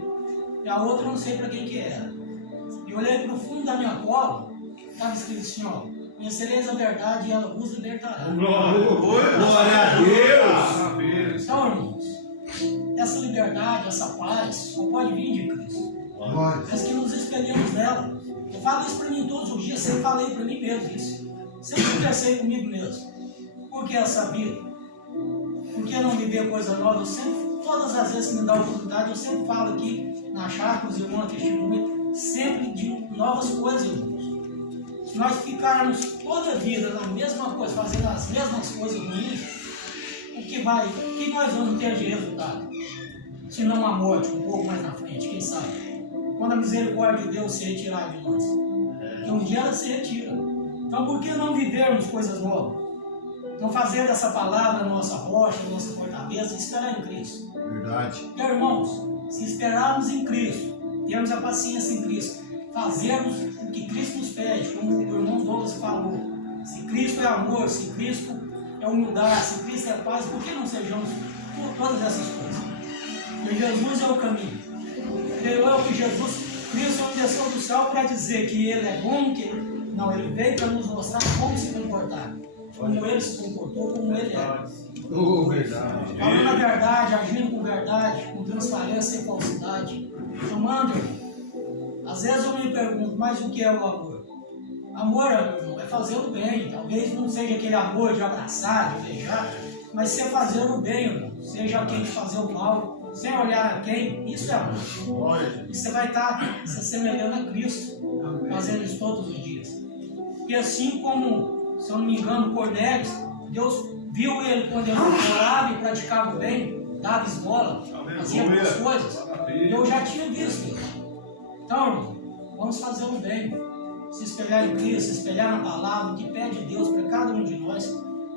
e a outra eu não sei para quem que era. E eu olhei para o fundo da minha cova, estava escrito assim, ó: conhecereis a verdade e ela vos libertará. Glória a Deus. Então, irmãos, essa liberdade, essa paz, só pode vir de Cristo. Mas que nos espelhamos dela. Eu falo isso para mim todos os dias, sempre falei para mim mesmo isso. Sempre conversei comigo mesmo. Por que essa vida? Por que não viver coisa nova? Eu sempre, todas as vezes que me dá a oportunidade, eu sempre falo aqui na chácara, os irmãos testemunham, sempre de novas coisas, irmãos. Se nós ficarmos toda a vida na mesma coisa, fazendo as mesmas coisas ruins, o que nós vamos ter de resultado? Se não a morte, um pouco mais na frente, quem sabe? Quando a misericórdia de Deus se retirar de nós. Porque um dia ela se retira. Então por que não vivermos coisas novas? Não fazer dessa palavra a nossa rocha, a nossa fortaleza, e esperar em Cristo. Verdade. Porque, irmãos, se esperarmos em Cristo, termos a paciência em Cristo, fazermos o que Cristo nos pede, como o irmão Douglas falou. Se Cristo é amor, se Cristo é humildade, se Cristo é paz, por que não sejamos todas essas coisas? Porque Jesus é o caminho. Creio eu que Jesus Cristo não desceu do céu para dizer que Ele é bom, não, Ele veio para nos mostrar como se comportar, como Ele se comportou, como Ele é. Verdade. Falando a verdade, agindo com verdade, com transparência e falsidade. Amando, às vezes eu me pergunto, mas o que é o amor? Amor, irmão, é fazer o bem. Talvez não seja aquele amor de abraçar, de beijar, mas ser fazer o bem, irmão. Seja quem fazer o mal, sem olhar a quem, isso é amor. E você vai estar se assemelhando a Cristo, fazendo isso todos os dias. E assim como, se eu não me engano, Cornélio, Deus viu ele quando ele orava e praticava o bem, dava esmola, fazia boas coisas. Deus já tinha visto. Então, irmão, vamos fazer o bem. Se espelhar em Cristo, se espelhar na palavra, o que pede Deus para cada um de nós.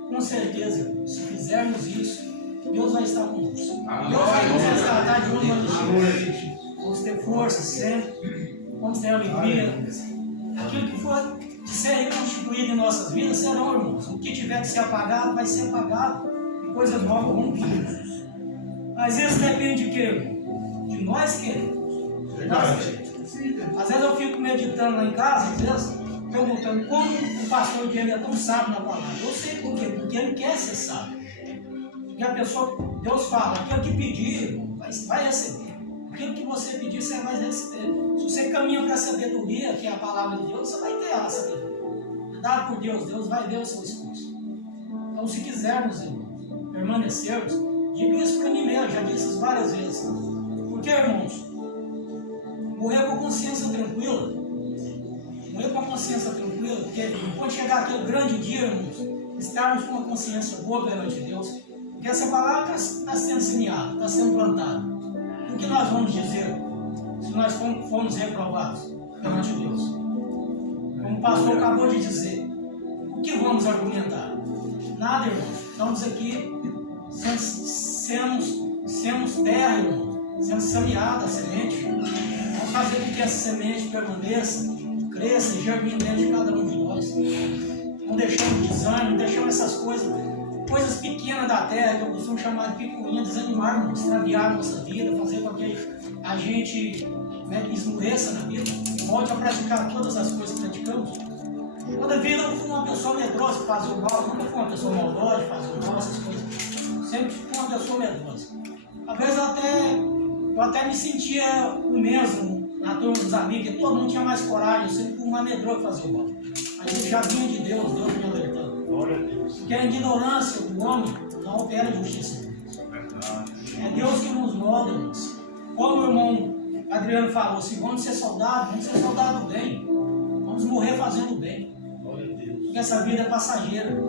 Com certeza, irmão, se fizermos isso, Deus vai estar conosco. Deus vai nos resgatar de onde nós estivermos. Vamos ter força sempre, vamos ter alegria. Aquilo que for de ser reconstituído em nossas vidas serão, irmãos. O que tiver de ser apagado, vai ser apagado. E coisas novas vão vir, irmãos. Mas isso depende de quê, irmão? De nós queremos. De nós queremos. Às vezes eu fico meditando lá em casa, às vezes, perguntando como o pastor Diego é tão sábio na palavra. Eu sei por quê, porque ele quer ser sábio. Porque a pessoa, Deus fala, aquilo que pedir, vai receber. Aquilo que você pedir, você vai receber. Se você caminha para a sabedoria, que é a palavra de Deus, você vai ter a sabedoria. Dado por Deus, Deus vai ver o seu esforço. Então, se quisermos, irmãos, permanecermos, digo isso para mim mesmo, já disse isso várias vezes. Porque, irmãos, morrer com a consciência tranquila, porque quando chegar aquele grande dia, irmãos, estarmos com uma consciência boa perante Deus, porque essa palavra está sendo semeada, está sendo plantada. O que nós vamos dizer se nós formos reprovados perante Deus? Como o pastor acabou de dizer, o que vamos argumentar? Nada, irmãos. Estamos aqui, semos terra, irmãos, sendo semeada a semente. Vamos fazer com que essa semente permaneça, cresça e germine dentro de cada um de nós. Não deixando desânimo, não deixando essas coisas pequenas da terra, que eu costumo chamar de picuinha, desanimar, extraviar a nossa vida, fazer com que a gente esmoreça na vida, volte a praticar todas as coisas que praticamos. Toda vida eu fui uma pessoa medrosa de fazer o mal, nunca fui uma pessoa maldosa de fazer o mal, essas coisas. Sempre fui uma pessoa medrosa. Às vezes eu até me sentia o mesmo na turma dos amigos, que todo mundo tinha mais coragem, eu sempre fui uma medrosa de fazer o mal. Mas eu já vinha de Deus me alertando. Porque a ignorância do homem não opera justiça. É Deus que nos molda, irmãos. Como o irmão Adriano falou, se vamos ser soldados bem. Vamos morrer fazendo bem. Porque essa vida é passageira.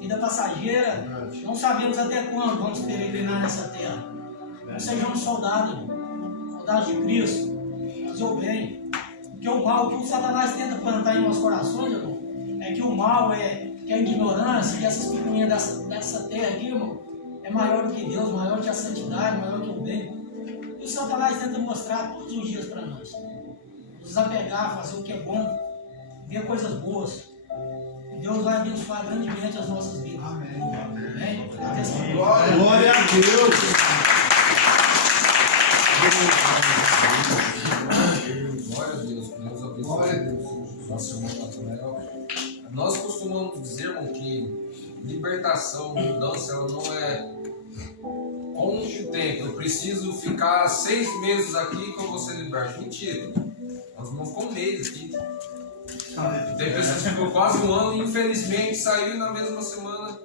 Vida passageira, não sabemos até quando vamos peregrinar nessa terra. Não sejamos soldados, soldados de Cristo, fazer o bem. Porque o mal que o Satanás tenta plantar em nossos corações, irmão, é que o mal que a ignorância, que essas picuinhas dessa terra aqui, irmão, é maior do que Deus, maior que a santidade, maior que o bem. E o Satanás tenta mostrar todos os dias para nós. Nos apegar, fazer o que é bom, ver coisas boas. E Deus vai abençoar grandemente as nossas vidas. Amém. Amém? Glória a Deus. Glória a Deus, Deus abençoe. Nosso irmão Natanael. Nós costumamos dizer, irmão, que libertação, mudança, ela não é com o tempo. Eu preciso ficar 6 meses aqui que eu vou ser liberto. Mentira. Nós vamos ficar 1 mês aqui. Tem pessoas que ficou quase 1 ano e infelizmente saiu e na mesma semana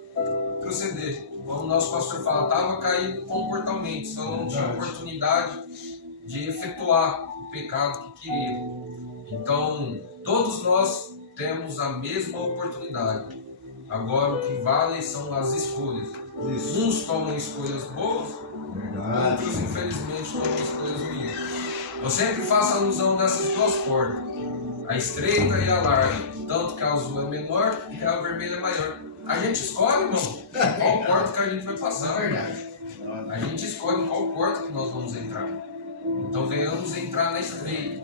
proceder. Como o nosso pastor fala, estava caído comportalmente, só não tinha oportunidade de efetuar o pecado que queria. Então, todos nós temos a mesma oportunidade. Agora, o que vale são as escolhas. Isso. Uns tomam escolhas boas, outros, infelizmente, tomam escolhas ruins. Eu sempre faço alusão dessas 2 portas, a estreita e a larga. Tanto que a azul é menor e a vermelha é maior. A gente escolhe, irmão, qual porta que a gente vai passar. É verdade. A gente escolhe em qual porta que nós vamos entrar. Então, venhamos entrar na estreita,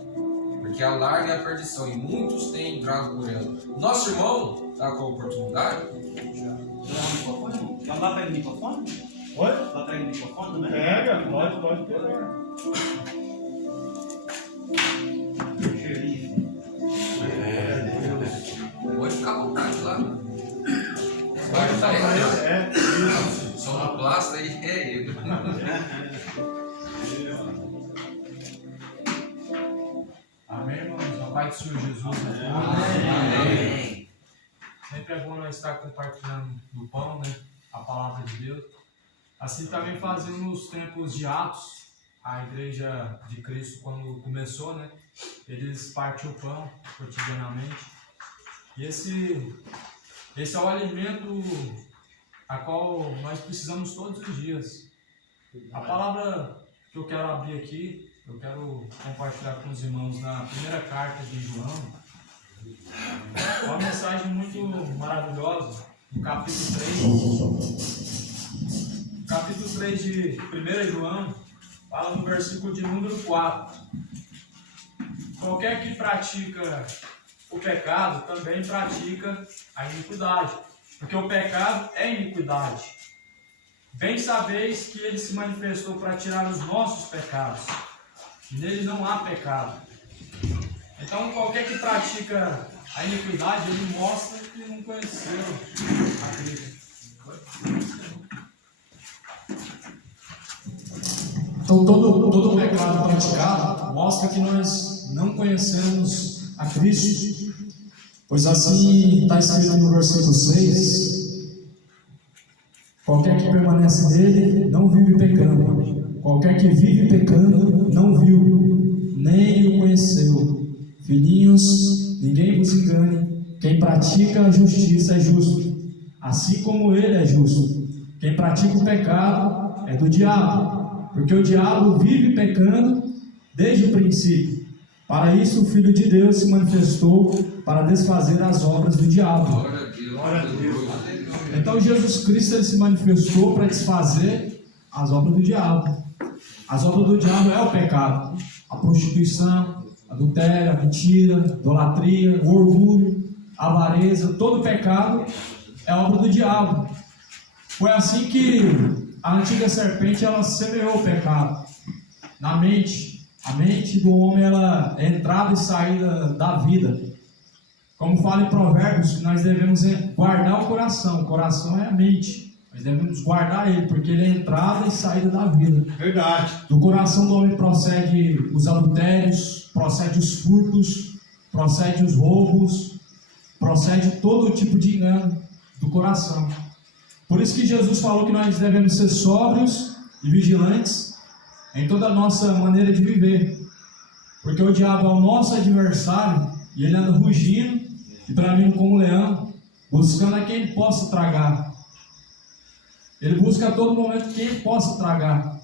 porque a larga é a perdição e muitos têm entrado por ela. Nosso irmão está com a oportunidade. Já dá para o microfone? Oi? Dá para o microfone também? Pega, pode pegar. Pode ficar à vontade lá. Sonoplasta aí é ele. Amém, irmãos? A paz do Senhor Jesus. Amém. Sempre é bom nós estar compartilhando do pão, né? A palavra de Deus. Assim também fazendo nos tempos de Atos, a igreja de Cristo, quando começou, né? Eles partiam o pão cotidianamente. E esse é o alimento a qual nós precisamos todos os dias. A palavra que eu quero abrir aqui, eu quero compartilhar com os irmãos na primeira carta de João. Uma mensagem muito maravilhosa, no capítulo 3. Capítulo 3 de 1 João, fala no versículo de número 4. Qualquer que pratica o pecado também pratica a iniquidade, porque o pecado é iniquidade. Bem sabeis que ele se manifestou para tirar os nossos pecados, e nele não há pecado. Então, qualquer que pratica a iniquidade, ele mostra que não conheceu a Cristo. Então, todo pecado praticado mostra que nós não conhecemos a Cristo. Pois assim está escrito no versículo 6: qualquer que permanece nele não vive pecando. Qualquer que vive pecando não viu, nem o conheceu. Filhinhos, ninguém vos engane. Quem pratica a justiça é justo, assim como ele é justo. Quem pratica o pecado é do diabo, porque o diabo vive pecando desde o princípio. Para isso o Filho de Deus se manifestou, para desfazer as obras do diabo. Glória a Deus. Então Jesus Cristo ele se manifestou para desfazer as obras do diabo. As obras do diabo é o pecado. A prostituição, adultério, a mentira, a idolatria, o orgulho, a avareza, todo pecado é obra do diabo. Foi assim que a antiga serpente ela semeou o pecado na mente. A mente do homem ela é entrada e saída da vida. Como fala em Provérbios, que nós devemos guardar o coração. O coração é a mente. Nós devemos guardar ele, porque ele é entrada e saída da vida. Verdade. Do coração do homem procede os adultérios, procede os furtos, procede os roubos, procede todo tipo de engano do coração. Por isso que Jesus falou que nós devemos ser sóbrios e vigilantes em toda a nossa maneira de viver. Porque o diabo é o nosso adversário e ele anda rugindo e bramindo como um leão, buscando a quem ele possa tragar. Ele busca a todo momento quem ele possa tragar.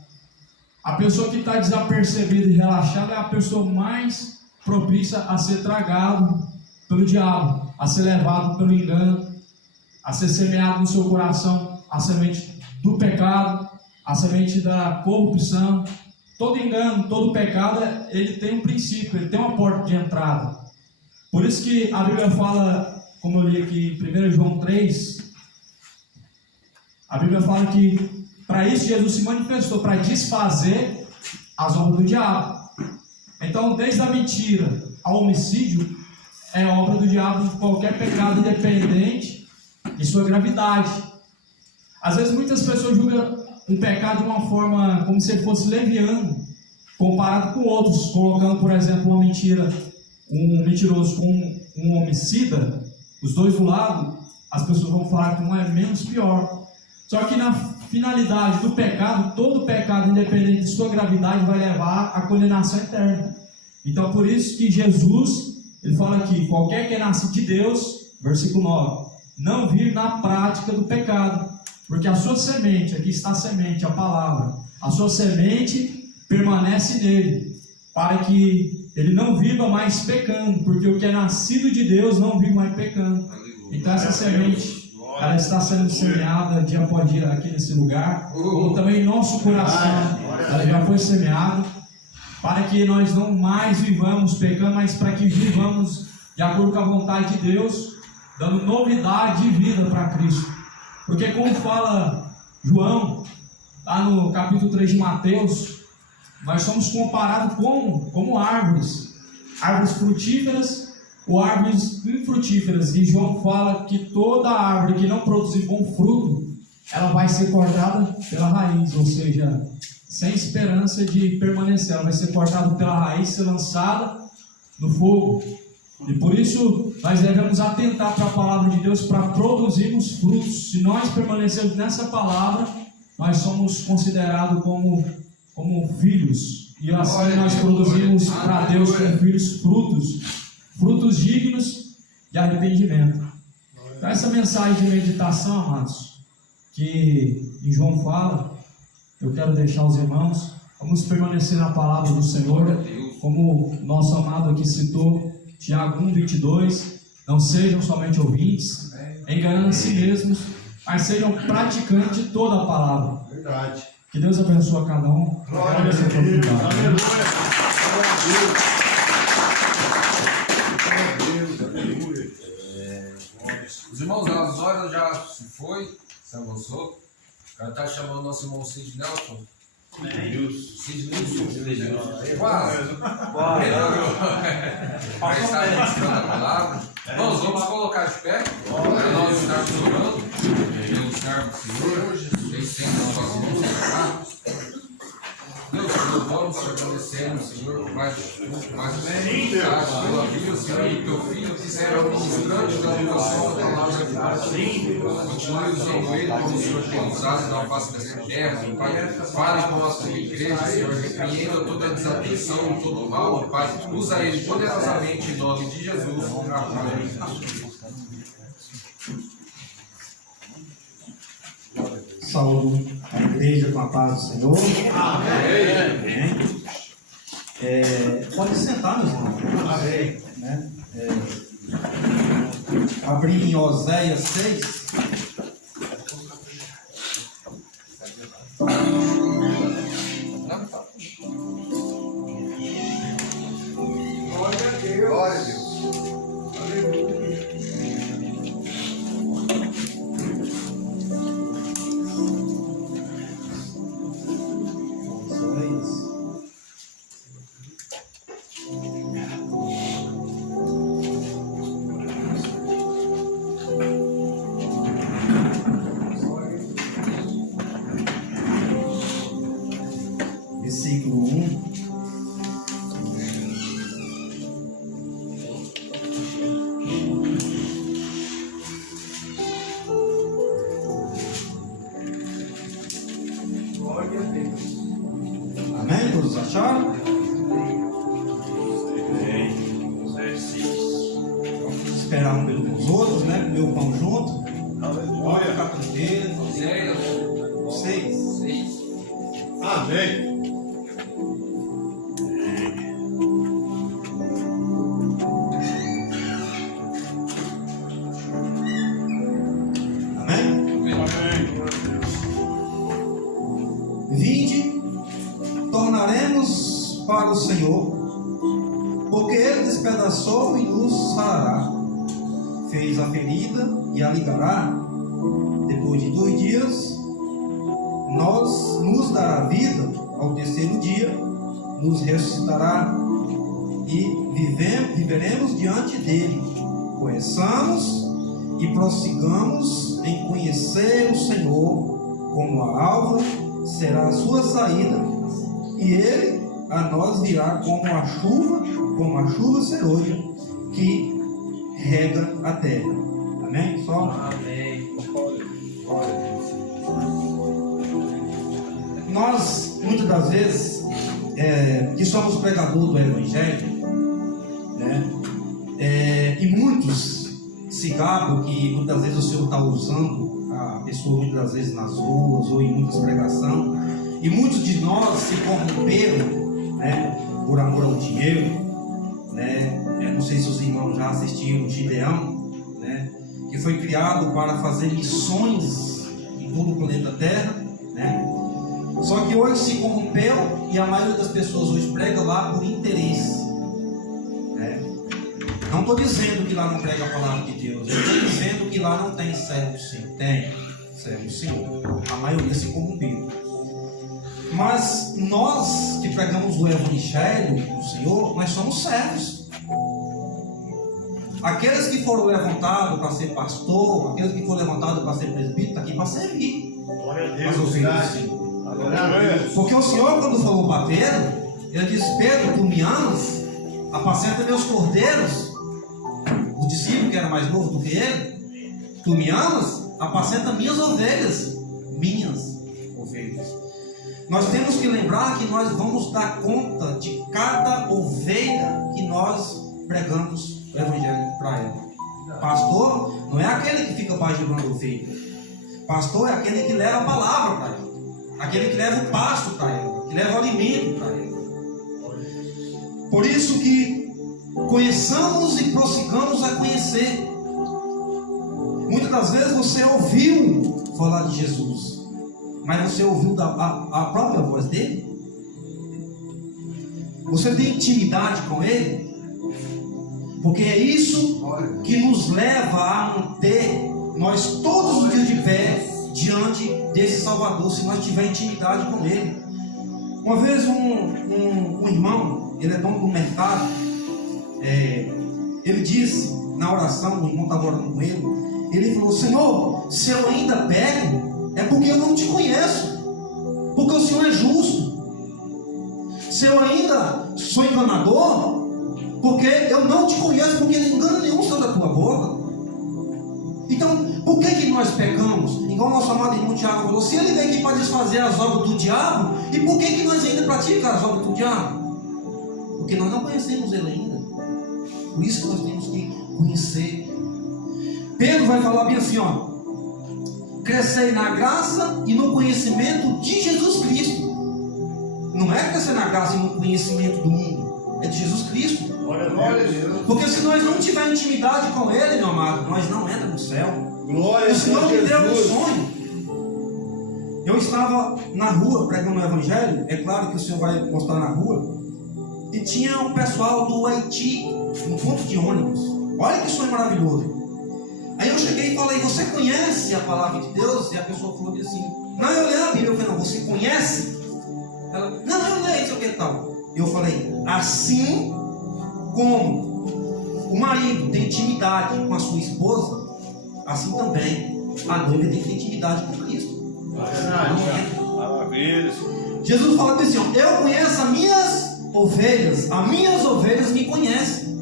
A pessoa que está desapercebida e relaxada é a pessoa mais propícia a ser tragado pelo diabo, a ser levado pelo engano, a ser semeado no seu coração a semente do pecado, a semente da corrupção. Todo engano, todo pecado, ele tem um princípio, ele tem uma porta de entrada. Por isso que a Bíblia fala, como eu li aqui em 1 João 3, a Bíblia fala que para isso Jesus se manifestou, para desfazer as obras do diabo. Então, desde a mentira ao homicídio, é obra do diabo de qualquer pecado, independente de sua gravidade. Às vezes muitas pessoas julgam um pecado de uma forma como se ele fosse leviano, comparado com outros, colocando, por exemplo, uma mentira, um mentiroso com um homicida, os dois do lado, as pessoas vão falar que um é menos pior. Só que na finalidade do pecado, todo pecado, independente de sua gravidade, vai levar à condenação eterna. Então, por isso que Jesus, ele fala aqui, qualquer que é nascido de Deus, versículo 9, não vive na prática do pecado, porque a sua semente, aqui está a semente, a palavra, a sua semente permanece nele, para que ele não viva mais pecando, porque o que é nascido de Deus não vive mais pecando. Então essa semente, ela está sendo semeada dia após dia aqui nesse lugar, como também em nosso coração, ela já foi semeada, para que nós não mais vivamos pecando, mas para que vivamos de acordo com a vontade de Deus, dando novidade de vida para Cristo. Porque como fala João, lá no capítulo 3 de Mateus, nós somos comparados como árvores frutíferas ou árvores infrutíferas. E João fala que toda árvore que não produzir bom fruto, ela vai ser cortada pela raiz, ou seja, sem esperança de permanecer, ela vai ser cortada pela raiz, ser lançada no fogo. E por isso nós devemos atentar para a palavra de Deus para produzirmos frutos. Se nós permanecermos nessa palavra, nós somos considerados como filhos. E assim nós produzimos para Deus como filhos frutos dignos de arrependimento. Então essa mensagem de meditação, amados, que em João fala, eu quero deixar os irmãos, vamos permanecer na palavra do Senhor, como nosso amado aqui citou, Tiago 1:22, não sejam somente ouvintes, enganando a si mesmos, mas sejam praticantes de toda a palavra. Verdade. Que Deus abençoe a cada um. Glória a Deus. Aleluia. Os irmãos, as horas já se foi, se avançou. Já está chamando o nosso irmão Cid Nelson. Cid Nelson. Quase. Vai estar ministrando a palavra. Irmãos, vamos colocar de pé. Para nós estarmos orando. Pelo servo do Senhor. Eles sentam suas mãos separadas. Deus, te louvamos, te agradecemos, Senhor, por mais oportunidade pela vida, Senhor, e teu filho que será ministrante da educação da palavra de Deus. Continue usando ele como o Senhor tem usado na face dessa terra, Pai. Fale com a tua igreja, Senhor, repreenda toda a desatenção, todo o mal, Pai. Usa ele poderosamente em nome de Jesus. Amém. Saúdo a igreja com a paz do Senhor. Amém. Pode sentar, meus irmãos. Amém. Né? Abrir em Oséias 6. todos acharam? Vamos esperar um pelos outros, né? Comer o pão junto. Olha, ficar tranquilo. 6. Amém. Vinde, tornaremos para o Senhor, porque Ele despedaçou e nos sarará, fez a ferida e a ligará. Depois de 2 dias, nos dará vida. Ao terceiro dia, nos ressuscitará e viveremos diante dele. Conheçamos e prossigamos em conhecer o Senhor. Como a alva será a sua saída, e ele a nós virá como a chuva serôdia que rega a terra. Amém? Só? Amém. Nós, muitas das vezes, que somos pregadores do Evangelho, né? E muitos se gabam que muitas vezes o Senhor está usando a pessoa muitas das vezes nas ruas ou em muitas pregações, e muitos de nós se corromperam, né, por amor ao dinheiro, né? Não sei se os irmãos já assistiram o Gideão, né, que foi criado para fazer missões em todo o planeta Terra, né? Só que hoje se corrompeu e a maioria das pessoas hoje prega lá por interesse, né? Não estou dizendo que lá não prega a palavra de Deus, eu estou dizendo que lá não tem servo sim. Tem servo sim. A maioria se corrompeu. Mas nós que pregamos o Evangelho do Senhor, nós somos servos. Aqueles que foram levantados para ser pastor, aqueles que foram levantados para ser presbítero, estão aqui para servir. Glória a Mas o Senhor, sim. Porque o Senhor, quando falou para Pedro, ele disse: Pedro, tu me amas? Apacenta meus cordeiros. O discípulo que era mais novo do que ele: tu me amas? Apacenta minhas ovelhas. Nós temos que lembrar que nós vamos dar conta de cada ovelha que nós pregamos o Evangelho para ela. Pastor não é aquele que fica bajulando ovelha. Pastor é aquele que leva a palavra para ela, aquele que leva o pasto para ela, que leva o alimento para ela. Por isso que conheçamos e prossigamos a conhecer. Muitas das vezes você ouviu falar de Jesus, mas você ouviu a própria voz dele? Você tem intimidade com ele? Porque é isso que nos leva a manter nós todos os dias de pé diante desse Salvador, se nós tivermos intimidade com ele. Uma vez um irmão, ele é dono do mercado, ele disse na oração, o irmão estava orando com ele falou: Senhor, se eu ainda pego, é porque eu não te conheço, porque o Senhor é justo. Se eu ainda sou enganador, porque eu não te conheço, porque engano nenhum saiu da tua boca. Então, por que nós pecamos? Igual o nosso amado irmão Tiago falou: se ele vem aqui para desfazer as obras do diabo, e por que nós ainda praticamos as obras do diabo? Porque nós não conhecemos ele ainda. Por isso que nós temos que conhecer. Pedro vai falar bem assim, ó: crescei na graça e no conhecimento de Jesus Cristo. Não é crescer na graça e no conhecimento do mundo, é de Jesus Cristo. Glória a Deus. Porque se nós não tivermos intimidade com ele, meu amado, nós não entramos no céu. Glória a O Senhor me deu um Jesus. sonho. Eu estava na rua pregando o Evangelho, é claro que o Senhor vai mostrar na rua, e tinha um pessoal do Haiti no ponto de ônibus. Olha que sonho maravilhoso. Aí eu cheguei e falei: você conhece a palavra de Deus? E a pessoa falou assim: não, eu leio a Bíblia. Eu falei: não, você conhece? Ela: não, eu leio, sei o que tal. Eu falei: assim como o marido tem intimidade com a sua esposa, assim também a noiva tem que ter intimidade com Cristo. Maravilha. Jesus fala assim: eu conheço as minhas ovelhas me conhecem.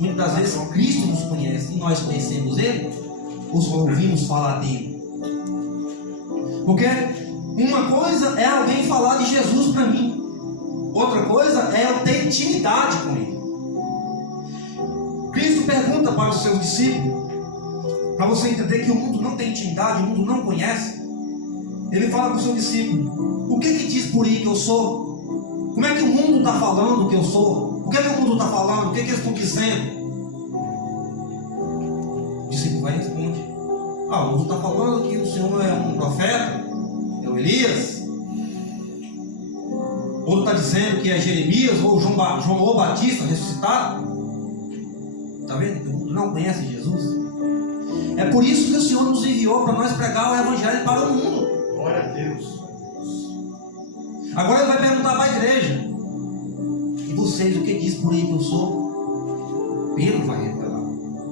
Muitas das vezes Cristo nos conhece e nós conhecemos Ele, ou só ouvimos falar dele. Porque uma coisa é alguém falar de Jesus para mim, outra coisa é eu ter intimidade com Ele. Cristo pergunta para os seus discípulos, para você entender que o mundo não tem intimidade, o mundo não conhece. Ele fala para o seu discípulo: o que diz por aí que eu sou? Como é que o mundo está falando que eu sou? O que o mundo está falando? O que eles estão dizendo? O discípulo vai e responde: o mundo está falando que o Senhor é um profeta, é o Elias. Outro está dizendo que é Jeremias ou João o Batista ressuscitado. Está vendo que o mundo não conhece Jesus? É por isso que o Senhor nos enviou para nós pregar o Evangelho para o mundo. Glória a Deus. Agora ele vai perguntar para a igreja: e vocês, o que diz por aí que eu sou? Pedro vai revelar: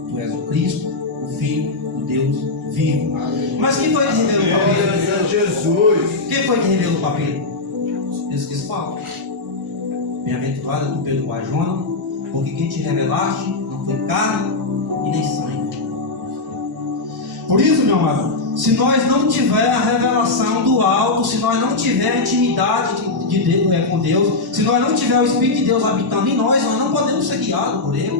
tu és o Cristo, o Filho do Deus vivo. Mas quem foi que revelou para Pedro? Jesus. Quem foi que revelou para Pedro? Eles que falam: bem-aventurado tu, Pedro Bajona, porque quem te revelaste não foi carne e nem sangue. Por isso, meu amado, se nós não tiver a revelação do alto, se nós não tiver a intimidade com Deus, se nós não tiver o Espírito de Deus habitando em nós não podemos ser guiados por Ele.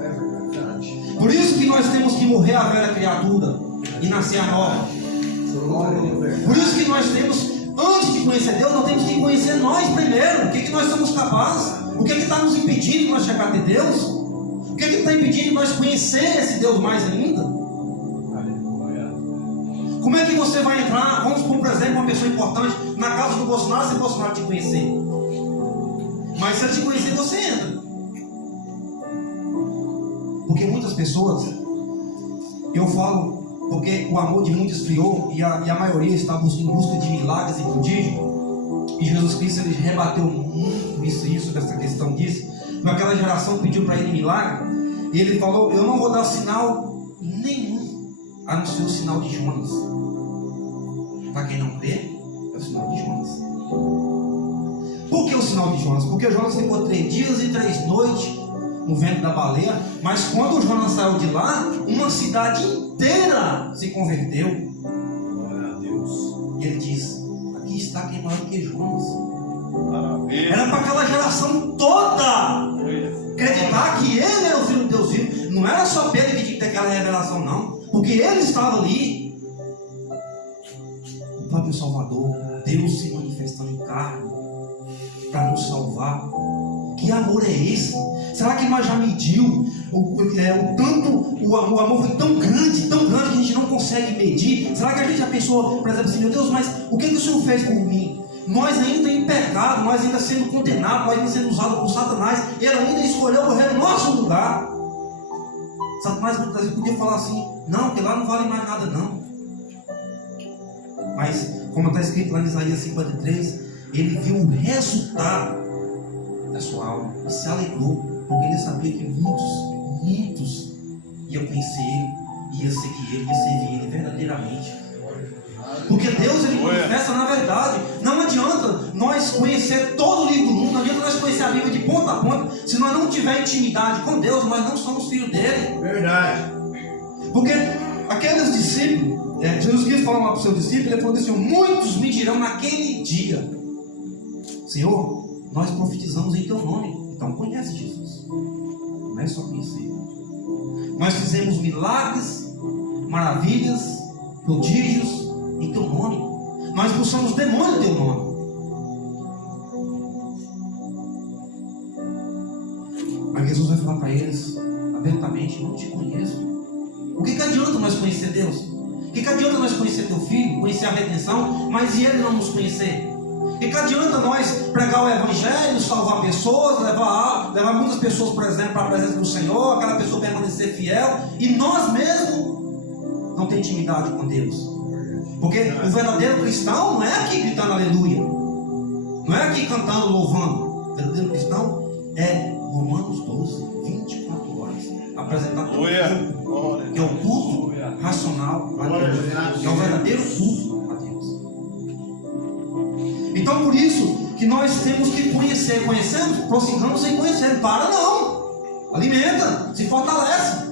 É verdade. Por isso que nós temos que morrer a velha criatura e nascer a nova. Por isso que nós temos, antes de conhecer Deus, nós temos que conhecer nós primeiro. O que nós somos capazes? O que está nos impedindo de nós chegar até Deus? O que está impedindo de nós conhecer esse Deus mais ainda? Como é que você vai entrar, vamos por exemplo, uma pessoa importante na casa do Bolsonaro, se o Bolsonaro te conhecer? Mas se ele te conhecer, você entra. Porque muitas pessoas, eu falo, porque o amor de muitos esfriou e a maioria está em busca de milagres e prodígios. E Jesus Cristo, ele rebateu muito isso dessa questão disso. Porque aquela geração pediu para ele milagre, e ele falou: eu não vou dar sinal nenhum, a não ser o sinal de Jonas. Para quem não crê, é o sinal de Jonas. Por que o sinal de Jonas? Porque Jonas ficou 3 dias e 3 noites no ventre da baleia, mas quando o Jonas saiu de lá, uma cidade inteira se converteu. Glória a Deus. E ele diz: aqui está quem é maior que Jonas. Maravilha. Era para aquela geração toda acreditar que ele era o Filho de Deus vivo. Não era só Pedro que tinha que ter aquela revelação, não, porque ele estava ali. O próprio Salvador, Deus se manifestando em carne para nos salvar. Que amor é esse? Será que nós já mediu o amor foi tão grande que a gente não consegue medir? Será que a gente já pensou, por exemplo, assim: meu Deus, mas o que o Senhor fez por mim? Nós ainda em pecado, nós ainda sendo condenados, nós ainda sendo usados por Satanás, ele ainda escolheu morrer no nosso lugar. Satanás muitas vezes podia falar assim: não, que lá não vale mais nada não. Mas, como está escrito lá em Isaías 53, ele viu o resultado da sua alma e se alegrou, porque ele sabia que muitos iam conhecer ele, ia seguir ele, ia servir ele verdadeiramente. Porque Deus, ele manifesta na verdade. Não adianta nós conhecer todo o livro do mundo, não adianta nós conhecer a Bíblia de ponta a ponta, se nós não tiver intimidade com Deus, nós não somos filhos dele. Verdade. Porque aqueles discípulos, Jesus Cristo falou lá para o seu discípulo, ele falou assim: muitos me dirão naquele dia: Senhor, nós profetizamos em teu nome. Então conhece Jesus, não é só conhecer. Nós fizemos milagres, maravilhas, prodígios em teu nome. Nós expulsamos demônio em teu nome. Mas Jesus vai falar para eles abertamente: não te conheço. O que adianta nós conhecer Deus? O que adianta nós conhecer teu filho, conhecer a redenção, mas e ele não nos conhecer? O que adianta nós pregar o Evangelho, salvar pessoas, levar muitas pessoas, por exemplo, para a presença do Senhor, aquela pessoa permanecer fiel, e nós mesmos não temos intimidade com Deus? Porque o verdadeiro cristão não é aqui gritando aleluia, não é aqui cantando, louvando. O verdadeiro cristão é Romanos 12, 24 horas, apresentar teu culto, que é o culto racional a Deus, que é o verdadeiro culto a Deus. Então, por isso que nós temos que conhecer. Conhecemos, prossigamos sem conhecer. Para não, alimenta, se fortalece.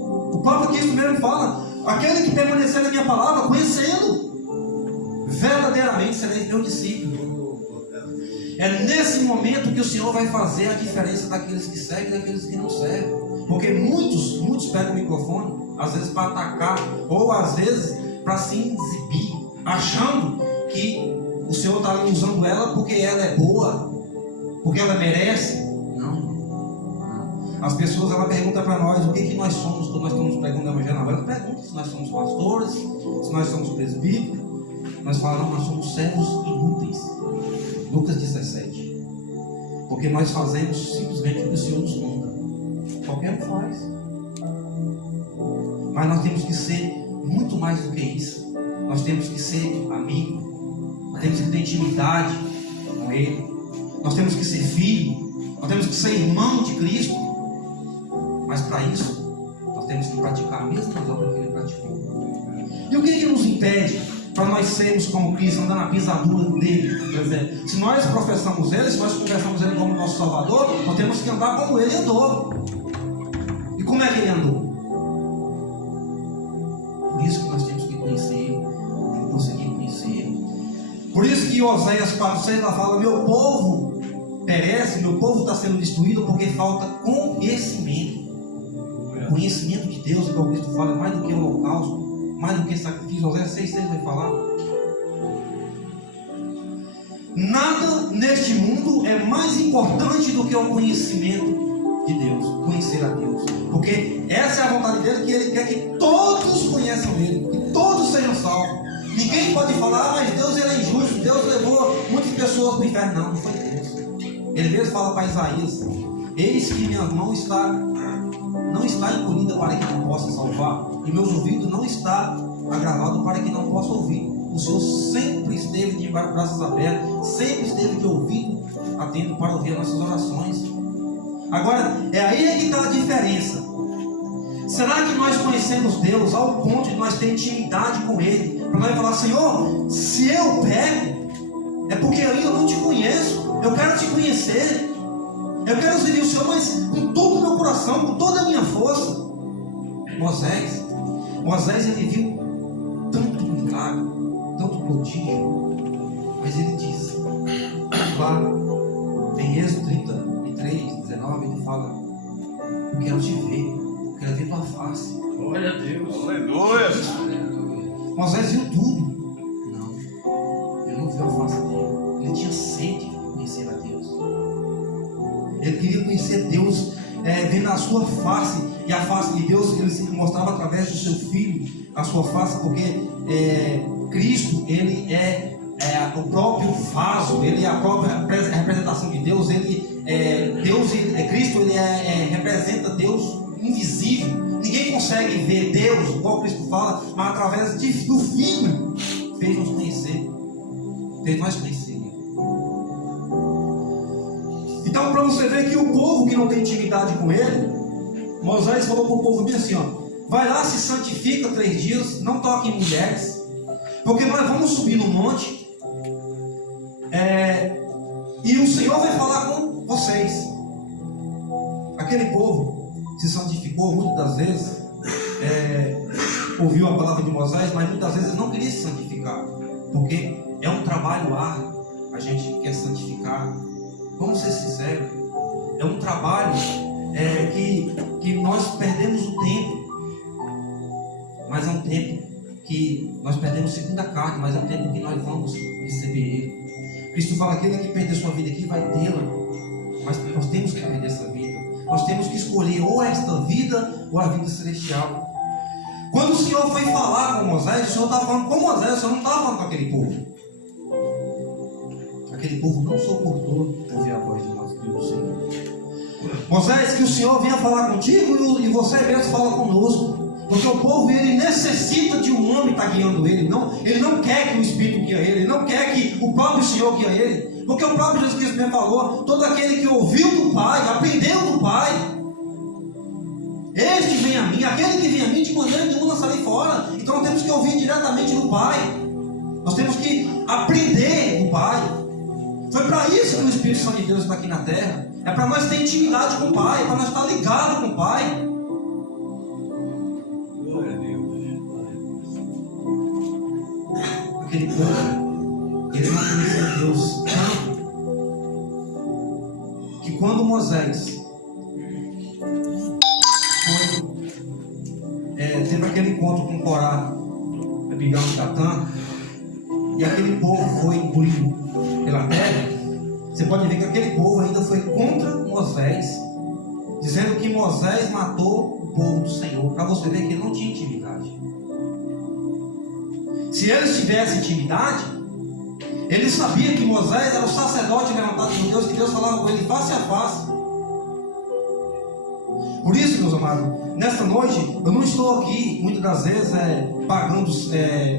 O próprio Cristo mesmo fala: aquele que permanecer na minha palavra, conhecendo, verdadeiramente sereis meu discípulo. É nesse momento que o Senhor vai fazer a diferença daqueles que seguem e daqueles que não servem. Porque muitos pegam o microfone, às vezes para atacar, ou às vezes para se exibir, achando que o Senhor está ali usando ela porque ela é boa, porque ela merece. Não. As pessoas ela perguntam para nós o que nós somos quando nós estamos pregando o Evangelho. Ela pergunta se nós somos pastores, se nós somos presbíteros. Nós falamos, nós somos servos inúteis. Lucas 17. Porque nós fazemos simplesmente o que o Senhor nos manda. Qualquer um faz. Mas nós temos que ser muito mais do que isso. Nós temos que ser amigos. Nós temos que ter intimidade com Ele. Nós temos que ser filho. Nós temos que ser irmão de Cristo. Mas para isso, nós temos que praticar a mesma obra que Ele praticou. E o que nos impede para nós sermos como Cristo, andando na pisadura dele? Quer dizer, se nós professamos Ele, se nós confessamos Ele como nosso Salvador, nós temos que andar como Ele andou. E como é que Ele andou? Por isso que nós temos que conhecer Ele, conseguir conhecer Ele. Por isso que Oséias 4:6 fala: meu povo perece, meu povo está sendo destruído porque falta conhecimento. O conhecimento de Deus, que o Cristo fala, é mais do que o holocausto, mais do que sacrifício. Oséias 6:6 vai falar. Nada neste mundo é mais importante do que o conhecimento de Deus, conhecer a Deus, porque essa é a vontade dele, que ele quer que todos conheçam Ele, que todos sejam salvos. Ninguém pode falar: mas Deus ele é injusto, Deus levou muitas pessoas para o inferno. Não foi Deus. Ele mesmo fala para Isaías: eis que minha mão não está encolhida para que não possa salvar, e meus ouvidos não está agravado para que não possa ouvir. O Senhor sempre esteve de braços abertos, sempre esteve de ouvido atento para ouvir as nossas orações. Agora, é aí que está a diferença. Será que nós conhecemos Deus ao ponto de nós ter intimidade com Ele? Para nós falar: Senhor, se eu pego, é porque eu não te conheço. Eu quero te conhecer. Eu quero servir o Senhor, mas com todo o meu coração, com toda a minha força. Moisés ele viu tanto milagre, tanto prodígio, mas ele diz lá em Êxodo 33:19, ele fala: eu quero te ver, eu quero ver tua face. Glória a Deus. Aleluia. Moisés viu tudo. Não, ele não viu a face dele. Ele tinha sede de conhecer a Deus. Ele queria conhecer Deus, vendo a sua face. E a face de Deus ele se mostrava através do seu Filho, a sua face, porque Cristo ele é o próprio vaso, ele é a própria representação de Deus. Cristo ele representa Deus invisível. Ninguém consegue ver Deus, igual Cristo fala, mas através do Filho fez nos conhecer, fez nós conhecer. Então, para você ver que o povo que não tem intimidade com Ele, Moisés falou para o povo bem assim: ó, vai lá, se santifica 3 dias, não toque em mulheres, porque nós vamos subir no monte, e o Senhor vai falar com vocês. Aquele povo se santificou muitas das vezes, ouviu a palavra de Moisés, mas muitas vezes não queria se santificar, porque é um trabalho árduo. A gente quer santificar, vamos ser sinceros, é um trabalho que nós perdemos o tempo, mas é um tempo que nós perdemos segundo a carne, mas é um tempo que nós vamos receber Ele. Cristo fala: aquele que perder sua vida aqui vai tê-la, mas nós temos que perder essa vida. Nós temos que escolher ou esta vida ou a vida celestial. Quando o Senhor foi falar com Moisés, o Senhor estava falando com Moisés, o Senhor não estava falando com aquele povo. Aquele povo não suportou ouvir a voz do Senhor. Moisés, que o Senhor venha falar contigo e você mesmo fala conosco. Porque o povo ele necessita de um homem estar guiando ele. Ele não quer que o Espírito guie ele. Ele não quer que o próprio Senhor guie ele. Porque o próprio Jesus Cristo mesmo falou: todo aquele que ouviu do Pai, aprendeu do Pai, este vem a mim. Aquele que vem a mim, de maneira nenhuma lançarei fora. Então nós temos que ouvir diretamente do Pai. Nós temos que aprender do Pai. Foi para isso que o Espírito Santo de Deus está aqui na terra. É para nós ter intimidade com o Pai, para nós estar ligados com o Pai. Glória a Deus. Aquele povo, ele não conhecia Deus tanto quando Moisés teve aquele encontro com Corá, Abigail e Datã, e aquele povo foi engolido pela terra, você pode ver que aquele povo ainda foi contra Moisés, dizendo que Moisés matou o povo do Senhor, para você ver que ele não tinha intimidade. Se eles tivessem intimidade, ele sabia que Moisés era o sacerdote levantado por Deus, que Deus falava com ele face a face. Por isso, meus amados, nesta noite, eu não estou aqui, muitas das vezes, pagando,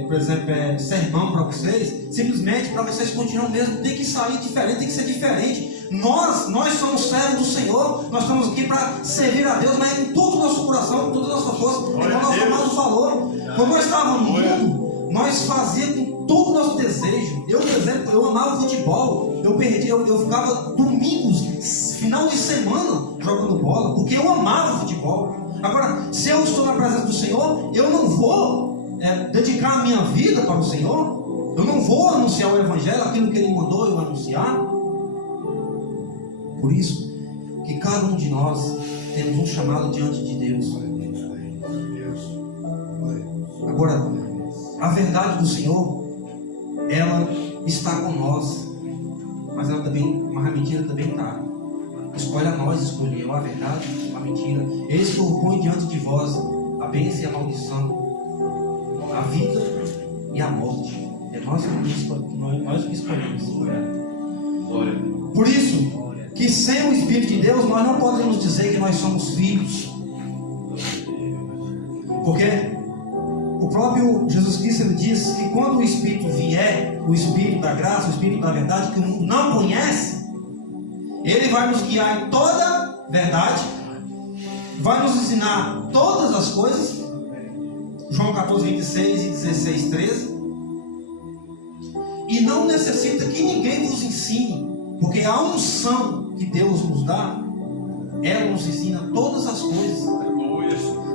por exemplo, sermão para vocês, simplesmente para vocês continuarem mesmo. Tem que sair diferente, tem que ser diferente. Nós somos servos do Senhor, nós estamos aqui para servir a Deus, mas com todo o nosso coração, com toda a nossa força. Como o nosso amado falou, quando nós estávamos no mundo, nós fazíamos com todo o nosso desejo. Eu, por exemplo, eu amava futebol, eu ficava domingos, final de semana, jogando bola, porque eu amava futebol. Agora, se eu estou na presença do Senhor, eu não vou dedicar a minha vida para o Senhor, eu não vou anunciar o Evangelho, aquilo que Ele mandou eu anunciar. Por isso, que cada um de nós temos um chamado diante de Deus. Agora, a verdade do Senhor, ela está com nós, mas a mentira também está. Escolhe a nós escolher a verdade, a mentira. Eles que põem diante de vós a bênção e a maldição, a vida e a morte. É nós que escolhemos. Por isso, que sem o Espírito de Deus, nós não podemos dizer que nós somos filhos. Porque o próprio Jesus Cristo, ele diz que quando o Espírito vier, o Espírito da graça, o Espírito da verdade, que o mundo não conhece, ele vai nos guiar em toda verdade, vai nos ensinar todas as coisas. João 14, 26 e 16, 13. E não necessita que ninguém vos ensine, porque a unção que Deus nos dá, ela nos ensina todas as coisas.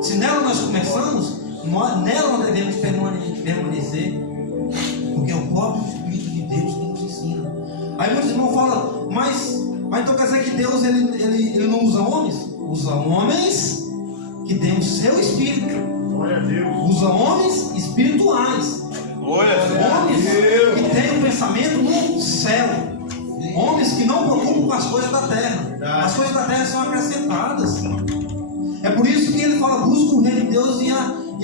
Se nela nós começamos, nela nós devemos permanecer, porque é o próprio Espírito de Deus que nos ensina. Aí muitos irmãos falam, mas então quer dizer que Deus ele não usa homens? Usa homens que têm o seu Espírito. Glória a Deus. Usa homens espirituais. Glória a Deus. Homens que têm um pensamento no céu. Homens que não preocupam com as coisas da terra. As coisas da terra são acrescentadas. É por isso que ele fala, busca o reino de Deus e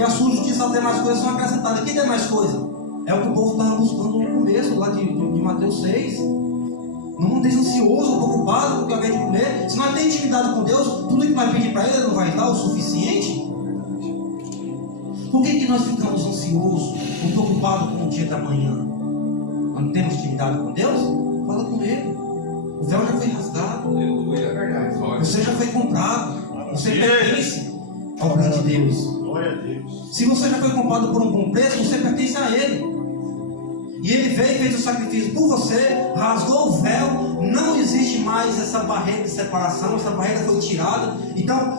a sua justiça, as demais coisas são acrescentadas. Que demais coisas? É o que o povo estava buscando no começo, lá de Mateus 6. Não mantenha ansioso, preocupado com o que alguém de comer. Se nós temos intimidade com Deus, tudo que nós pedimos para Ele, Ele não vai dar o suficiente. Por que nós ficamos ansiosos ou preocupados com o dia da manhã? Quando temos intimidade com Deus, fala com Ele. O véu já foi rasgado. Aleluia, é verdade. Você já foi comprado. Você pertence ao reino de Deus. Glória a Deus. Se você já foi comprado por um bom preço, você pertence a Ele. E Ele veio e fez o sacrifício por você, rasgou o véu, não existe mais essa barreira de separação, essa barreira foi tirada. Então,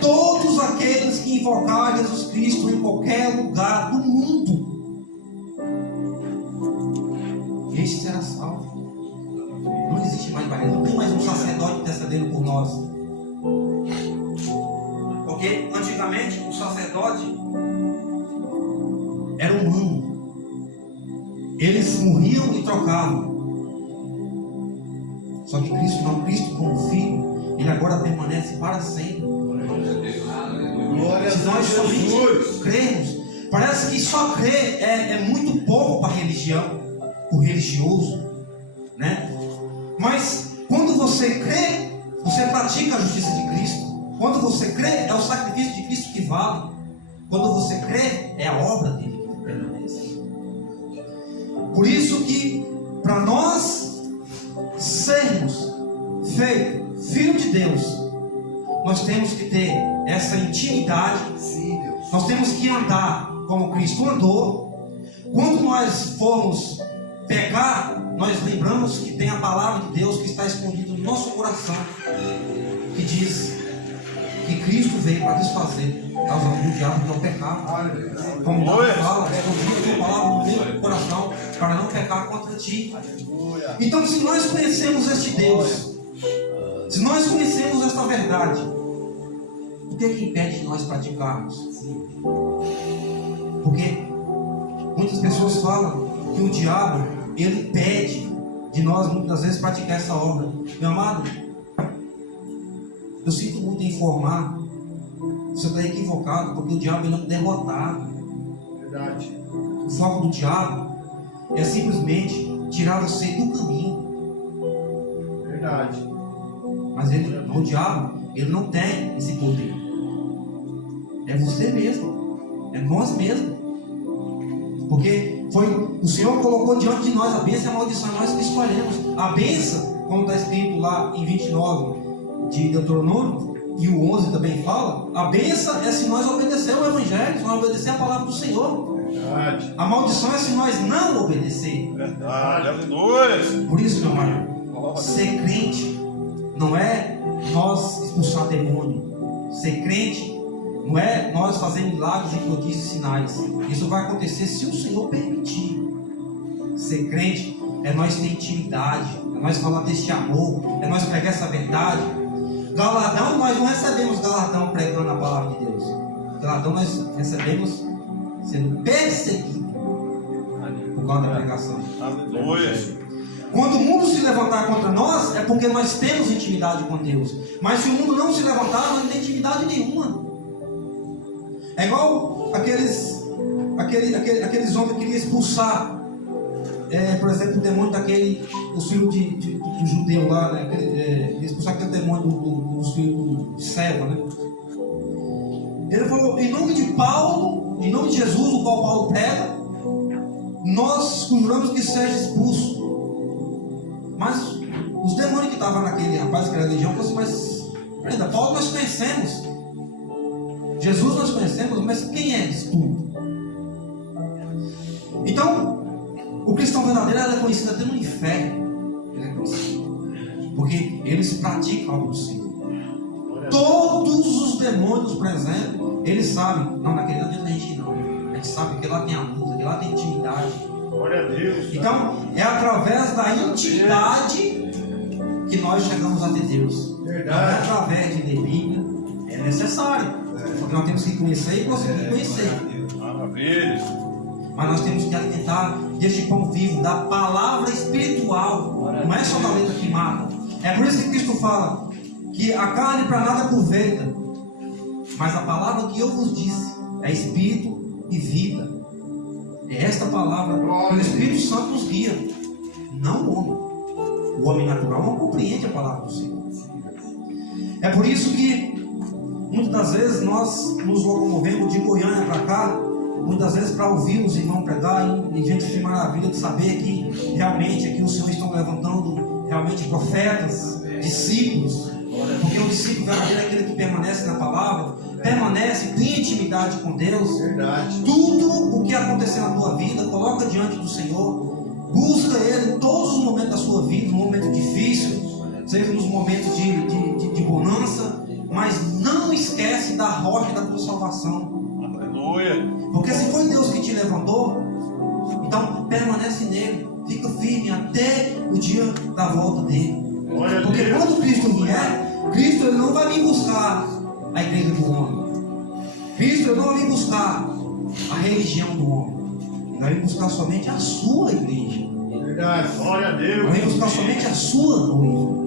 todos aqueles que invocar Jesus Cristo em qualquer lugar do mundo, este será salvo. Não existe mais barreira, não tem mais um sacerdote intercedendo por nós. Porque antigamente o sacerdote era humano. Eles morriam e trocavam. Só que Cristo não, Cristo como Filho, Ele agora permanece para sempre. Glória Se nós somente cremos, parece que só crer é muito pouco para a religião, para o religioso, né? Mas quando você crê, você pratica a justiça de Cristo. Quando você crê, é o sacrifício de Cristo que vale. Quando você crê, é a obra dele que permanece. Por isso que, para nós sermos feitos filhos de Deus, nós temos que ter essa intimidade. Nós temos que andar como Cristo andou. Quando nós formos pecar, nós lembramos que tem a palavra de Deus que está escondida no nosso coração, que diz que Cristo veio para desfazer as obras do diabo e não pecar. Como Deus fala, escondida a palavra no meu coração para não pecar contra ti. Então, se nós conhecemos este Deus, Se nós conhecemos essa verdade, o que é que impede de nós praticarmos? Porque muitas pessoas falam que o diabo, ele impede de nós muitas vezes praticar essa obra. Meu amado, eu sinto muito em informar, você está equivocado, porque o diabo ele é um derrotado. Verdade. O foco do diabo é simplesmente tirar você do caminho. Verdade. Mas o diabo, ele não tem esse poder. É você mesmo. É nós mesmos. Porque o Senhor colocou diante de nós a bênção e a maldição. Nós que escolhemos. A bênção, como está escrito lá em 29 de Deuteronômio, e o 11 também fala, a bênção é se nós obedecermos o Evangelho, se nós obedecermos a palavra do Senhor. Verdade. A maldição é se nós não obedecer. Verdade, aleluia. Por isso, meu amado, ser crente não é nós expulsar demônio. Ser crente não é nós fazermos milagres e prodígios e sinais. Isso vai acontecer se o Senhor permitir. Ser crente é nós ter intimidade, é nós falar deste amor, é nós pregar essa verdade. Galardão, nós não recebemos galardão pregando a palavra de Deus. Galardão nós recebemos sendo perseguidos por causa da pregação. Aleluia. Quando o mundo se levantar contra nós, é porque nós temos intimidade com Deus. Mas se o mundo não se levantar, nós não temos intimidade nenhuma. É igual aqueles homens que queriam expulsar, por exemplo, o demônio o filho do judeu lá, né? Queria expulsar aquele demônio dos filhos de Seva, né? Ele falou, em nome de Paulo, em nome de Jesus, o qual Paulo prega, nós conjuramos que seja expulso. Mas os demônios que estavam naquele rapaz que era legião, falaram assim, mas ainda Paulo nós conhecemos, Jesus nós conhecemos, mas quem é tu? Então, o cristão verdadeiro é conhecido até no inferno. Ele é conhecido, porque eles praticam algo do Senhor. Todos os demônios, por exemplo, eles sabem, não, naquele lado a gente não. A gente sabe que lá tem a música, que lá tem intimidade. Glória a Deus. Então, é através da intimidade que nós chegamos a ter Deus. Verdade. Não é através de ler Bíblia, é necessário. Porque nós temos que conhecer e conseguir conhecer. Maravilha. Mas nós temos que alimentar deste pão vivo, da palavra espiritual. Não é só da letra que mata. É por isso que Cristo fala que a carne para nada aproveita, mas a palavra que eu vos disse é espírito e vida. É esta palavra que o Espírito Santo nos guia, não o homem. O homem natural não compreende a palavra do Senhor. É por isso que muitas das vezes nós nos locomovemos de Goiânia para cá, muitas vezes para ouvir os irmãos pregar, e gente se maravilha de saber que realmente aqui o Senhor está levantando realmente profetas, discípulos, porque o discípulo verdadeiro é aquele que permanece na palavra, permanece, tem intimidade com Deus. Verdade. Tudo o que acontecer na tua vida, coloca diante do Senhor, busca Ele em todos os momentos da sua vida, no momento difícil, seja nos momentos de bonança, mas não esquece da rocha da tua salvação. Aleluia. Porque se foi Deus que te levantou, então permanece nele, fica firme até o dia da volta dele. Glória a Porque Deus. quando Cristo vier, Cristo ele não vai vir buscar a igreja do homem. Cristo ele não vai vir buscar a religião do homem. Ele vai vir buscar somente a sua igreja. Verdade. Glória a Deus. Vai vir buscar somente a sua noiva.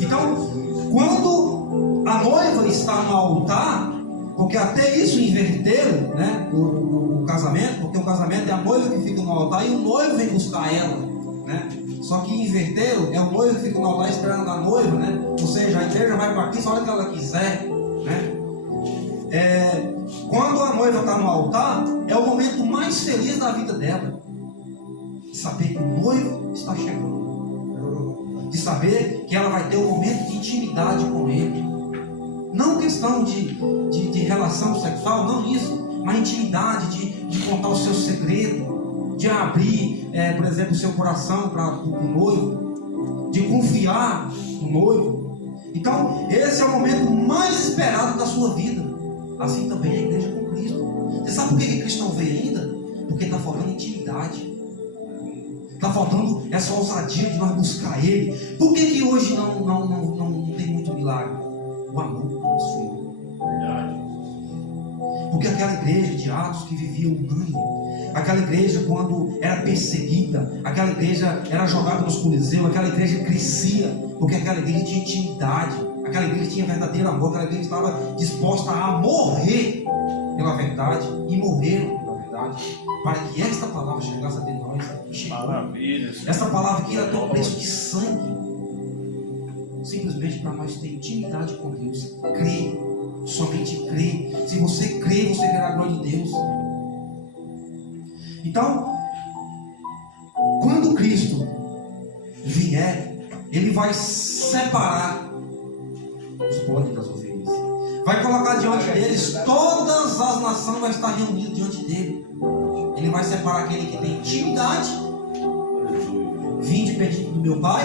Então, quando a noiva está no altar, porque até isso inverteram, né, o casamento, porque o casamento é a noiva que fica no altar e o noivo vem buscar ela, né? Só que inverteram, é o noivo que fica no altar esperando a noiva, né? Ou seja, a igreja vai para aqui só a hora que ela quiser, né? Quando a noiva está no altar, é o momento mais feliz da vida dela, de saber que o noivo está chegando, de saber que ela vai ter um momento de intimidade com ele, não questão de relação sexual, não isso, mas intimidade, de contar o seu segredo, de abrir, por exemplo, o seu coração para o noivo, de confiar no noivo. Então, esse é o momento mais esperado da sua vida. Assim também é a igreja com Cristo. Você sabe por que Cristo não veio ainda? Porque está faltando intimidade. Está faltando essa ousadia de nós buscar Ele. Por que hoje não tem milagre? O amor do Senhor. Verdade. Porque aquela igreja de Atos que vivia unânime, aquela igreja quando era perseguida, aquela igreja era jogada nos coliseus, aquela igreja crescia, porque aquela igreja tinha intimidade, aquela igreja tinha verdadeiro amor, aquela igreja estava disposta a morrer pela verdade, e morreram pela verdade, para que esta palavra chegasse até nós. Maravilha. Essa palavra aqui ela tem um preço de sangue, simplesmente para nós ter intimidade com Deus. Crê, somente crê. Se você crê, você verá a glória de Deus. Então, quando Cristo vier, Ele vai separar os bodes das ovelhas, vai colocar diante deles todas as nações, vai estar reunidas diante dele. Ele vai separar aquele que tem intimidade. Vinde pedido do meu Pai,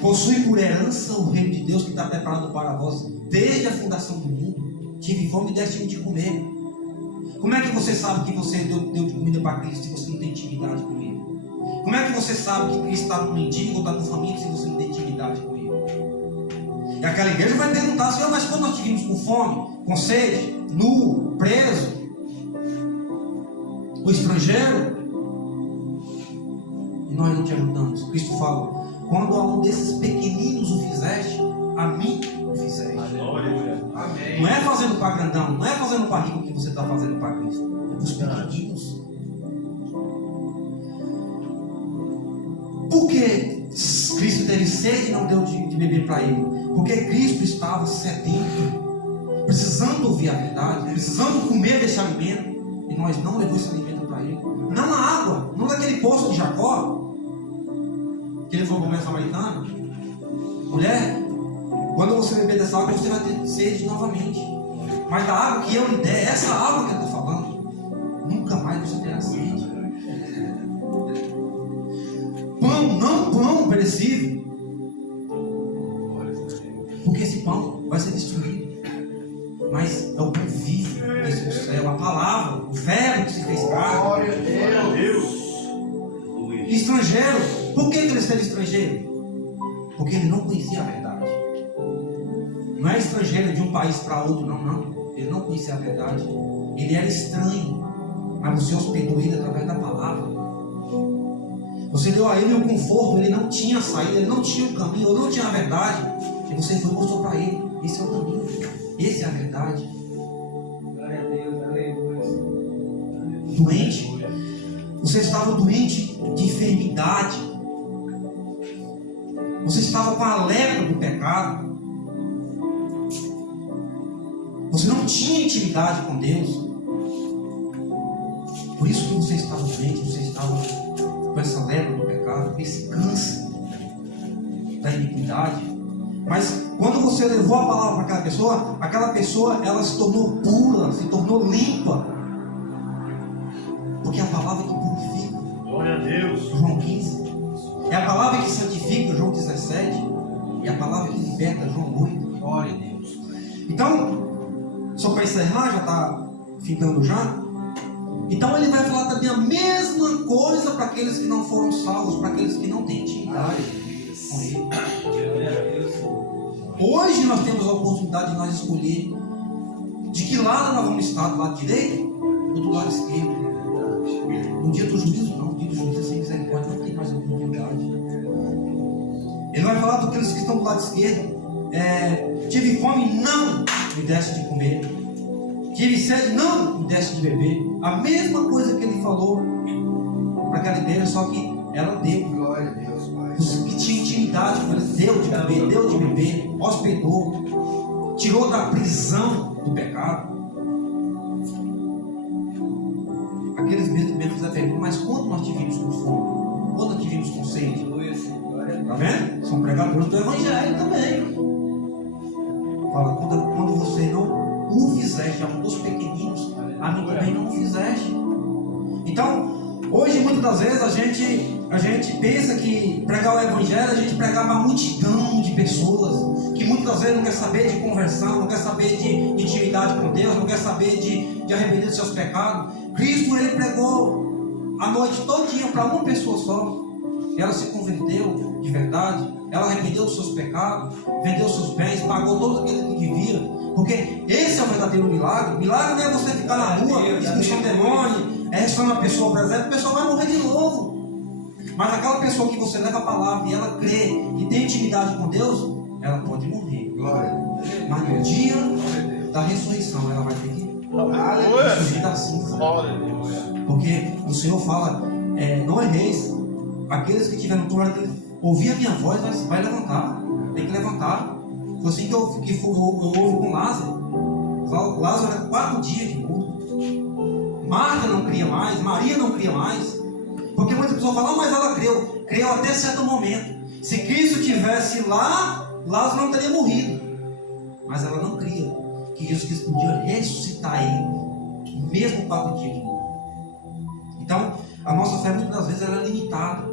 possui por herança o reino de Deus que está preparado para vós desde a fundação do mundo. Tive fome e deste de comer. Como é que você sabe que você deu de comida para Cristo se você não tem intimidade com Ele? Como é que você sabe que Cristo está no mendigo ou está no faminto se você não tem intimidade com Ele? E aquela igreja vai perguntar, Senhor, mas quando nós tivemos com fome, com sede, nu, preso, o estrangeiro, e nós não te ajudamos? Cristo fala, quando a um desses pequeninos o fizeste, a mim o fizeste. Amém. Não é fazendo para grandão, não é fazendo para rico que você está fazendo para Cristo, é para os pequeninos. Por que Cristo teve sede e não deu de beber para ele? Porque Cristo estava sedento, precisando ouvir a verdade, precisando comer desse alimento, e nós não levamos esse alimento para ele. Não a água, não daquele poço de Jacó, que ele falou para a mulher samaritana: mulher, quando você beber dessa água, você vai ter sede novamente. Mas da água que eu lhe der, essa água que eu estou falando, nunca mais você terá sede. Pão, não pão perecível, porque esse pão vai ser destruído. Mas é o pão vivo desse do céu, a palavra, o verbo que se fez carne. Glória a Deus. Estrangeiro, por que ele esteve estrangeiro? Porque ele não conhecia a verdade. Não é estrangeiro de um país para outro, não. Ele não conhecia a verdade. Ele era estranho, mas você hospedou ele através da palavra. Você deu a ele o conforto, ele não tinha saída, ele não tinha o caminho, ele não tinha a verdade. E você foi e mostrou para ele: esse é o caminho, essa é a verdade. Glória a Deus, aleluia. Doente, você estava doente de enfermidade, você estava com a lepra do pecado, você não tinha intimidade com Deus, por isso que você estava doente, você estava com essa lepra do pecado, com esse câncer da iniquidade. Mas quando você levou a palavra para aquela pessoa ela se tornou pura, se tornou limpa, porque é a palavra que purifica. Glória a Deus. João 15. É a palavra que santifica, João 17. E a palavra que liberta, João 8. Glória a Deus. Então, só para encerrar, já está ficando já. Então ele vai falar também a mesma coisa para aqueles que não foram salvos, para aqueles que não têm intimidade com Ele. Hoje nós temos a oportunidade de nós escolher de que lado nós vamos estar, do lado direito ou do lado esquerdo. No dia do juízo, não. No dia do juízo é sem misericórdia, não tem mais oportunidade. Ele vai falar daqueles que estão do lado esquerdo. Tive fome, não me desse de comer. Tive sede, não me desse de beber. A mesma coisa que ele falou para aquela igreja, só que ela deu. Glória a Deus, Pai. Os que tinham intimidade com ele, deu de comer, deu de beber, hospedou, tirou da prisão do pecado. Aqueles mesmos me fizeram a pergunta: mas quando nós tivemos com fome? Quando nós tivemos com sede? Está vendo? São pregadores do Evangelho também. Fala, quando você não o fizeste a um dos pequeninos, a mim também não o fizeste. Então, hoje muitas das vezes a gente pensa que pregar o Evangelho, a gente pregar para uma multidão de pessoas que muitas das vezes não quer saber de conversão, não quer saber de intimidade com Deus, não quer saber de arrepender dos seus pecados. Cristo, ele pregou a noite todinha para uma pessoa só. ela se converteu de verdade, ela arrependeu dos seus pecados, vendeu seus bens, pagou todo aquilo que devia, porque esse é o verdadeiro milagre. Milagre não é você ficar na rua, expulsar um demônio, ressuscitar uma pessoa, por exemplo, a pessoa vai morrer de novo. Mas aquela pessoa que você leva a palavra e ela crê e tem intimidade com Deus, ela pode morrer. Mas no dia da ressurreição ela vai ter que ressurgir da cinza. Porque o Senhor fala, não erreis. Aqueles que estiverem no túmulo têm que ouvir a minha voz, mas vai levantar. Tem que levantar. Foi assim que eu ouvi com Lázaro. Lázaro era 4 dias de morto. Marta não cria mais, Maria não cria mais. Porque muitas pessoas falam, mas ela creu até certo momento. Se Cristo estivesse lá, Lázaro não teria morrido. Mas ela não cria que Jesus Cristo podia ressuscitar ele, mesmo 4 dias de morte. Então, a nossa fé muitas das vezes ela é limitada.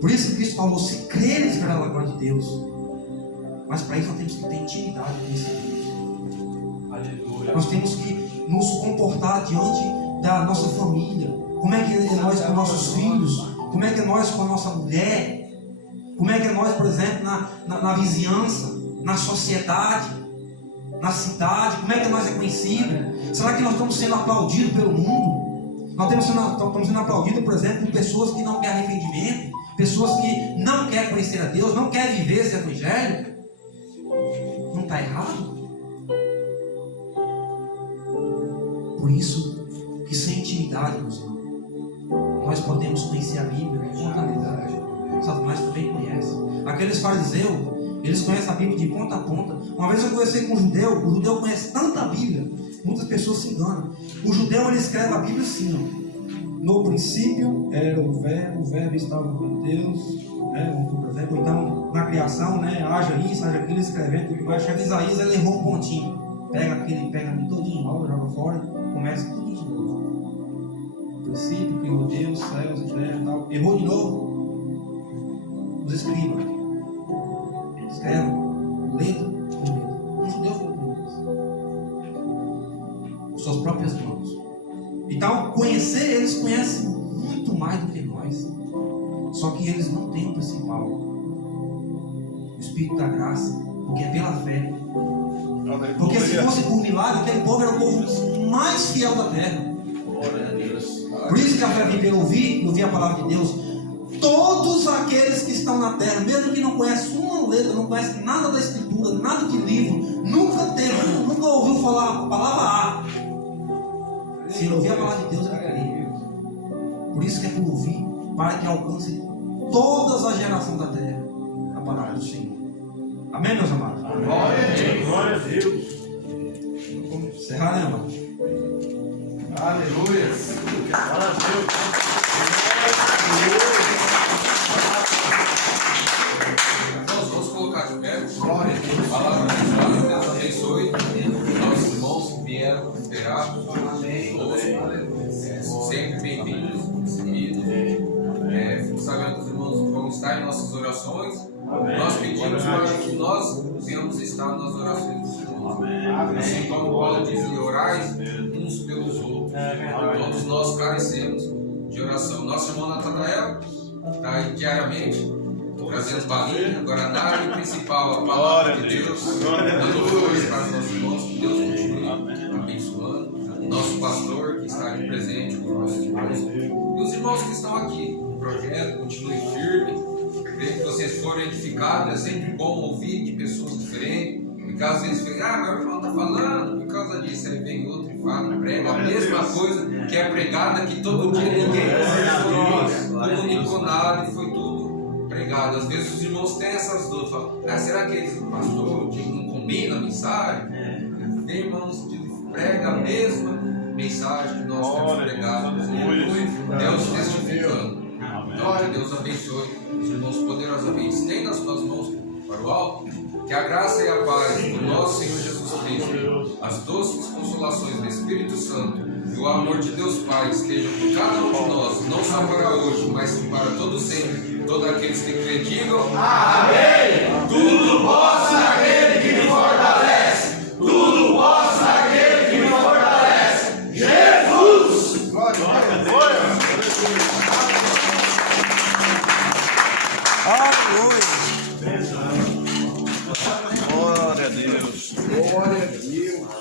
Por isso que Cristo falou, se creres verá a glória de Deus. Mas para isso nós temos que ter intimidade com esse Deus. Aleluia. Nós temos que nos comportar diante da nossa família. Como é que é nós com nossos filhos? Como é que é nós com a nossa mulher? Como é que é nós, por exemplo, na vizinhança, na sociedade, na cidade? Como é que nós é conhecido? Será que nós estamos sendo aplaudidos pelo mundo? Nós estamos sendo aplaudidos, por exemplo, por pessoas que não querem arrependimento, pessoas que não querem conhecer a Deus, não querem viver esse evangelho? Não está errado? Por isso que sem intimidade, meus irmãos, nós podemos conhecer a Bíblia de ponta a ponta. Satanás também conhece. Aqueles fariseus, eles conhecem a Bíblia de ponta a ponta. Uma vez eu conversei com um judeu, o judeu conhece tanta Bíblia, muitas pessoas se enganam. O judeu, ele escreve a Bíblia assim, ó. No princípio era o verbo estava com Deus, por exemplo, então na criação, haja isso, haja aquilo, escrevendo, vai chegar em Isaías, ele errou um pontinho. Pega ali todinho, enrola, joga fora, começa tudo de novo. Princípio, criou Deus, céus e terra e tal. Errou de novo. Os escribas escrevem letra por letra. Um judeu falou com Deus, com suas próprias mãos. Então, eles conhecem muito mais do que nós. Só que eles não têm o principal, o Espírito da graça, porque é pela fé. Porque se fosse por milagre, aquele povo era o povo mais fiel da terra. Por isso que a fé vem pelo ouvir a palavra de Deus. Todos aqueles que estão na terra, mesmo que não conhecem uma letra, não conhecem nada da escritura, nada de livro, nunca ouviu falar a palavra A. Se ele ouvir a palavra de Deus, ele crê. Por isso que é por ouvir, para que alcance todas as gerações da terra a palavra do Senhor. Amém, meus amados? Glória a Deus. Vamos encerrar, né, amados? Aleluia. Glória a Deus. Vamos colocar de pé. Glória a Deus. Palavra abençoada. Deus abençoe nossos irmãos que vieram cooperar conosco. Sempre bem-vindos, recebidos. Fico sabendo que os irmãos vão estar em nossas orações. Nós pedimos para que nós venhamos estar nas orações dos irmãos. Assim como Paulo diz, orais uns pelos outros. Todos nós carecemos de oração. Nosso irmão Natanael está aí diariamente trazendo balinha, guaraná e principal, a palavra de Deus, dando flores para os nossos irmãos, que Deus continue abençoando. Nosso pastor que está aqui presente com os nossos irmãos. E os irmãos que estão aqui no projeto, continuem firmes. Creio que vocês foram edificados. É sempre bom ouvir de pessoas diferentes. Porque às vezes meu irmão está falando, por causa disso, aí vem outro e fala, prega a mesma coisa que é pregada, que todo dia ninguém comunicou nada e foi tudo pregado. Às vezes os irmãos têm essas dúvidas, falam, será que eles, pastor, não combina a mensagem? Tem irmãos que pregam a mesma mensagem que nós temos pregado, Deus testificando. Então, que Deus abençoe os irmãos poderosamente. Estenda as suas mãos para o alto. Que a graça e a paz do nosso Senhor Jesus Cristo, as doces consolações do Espírito Santo e o amor de Deus Pai estejam com cada um de nós, não só para hoje, mas para todos sempre. Todos aqueles que creem, digam amém! Tudo posso naquele que me fortalece! Tudo posso naquele que me fortalece! Jesus! Glória a Deus! Glória a Deus. Glória a Deus.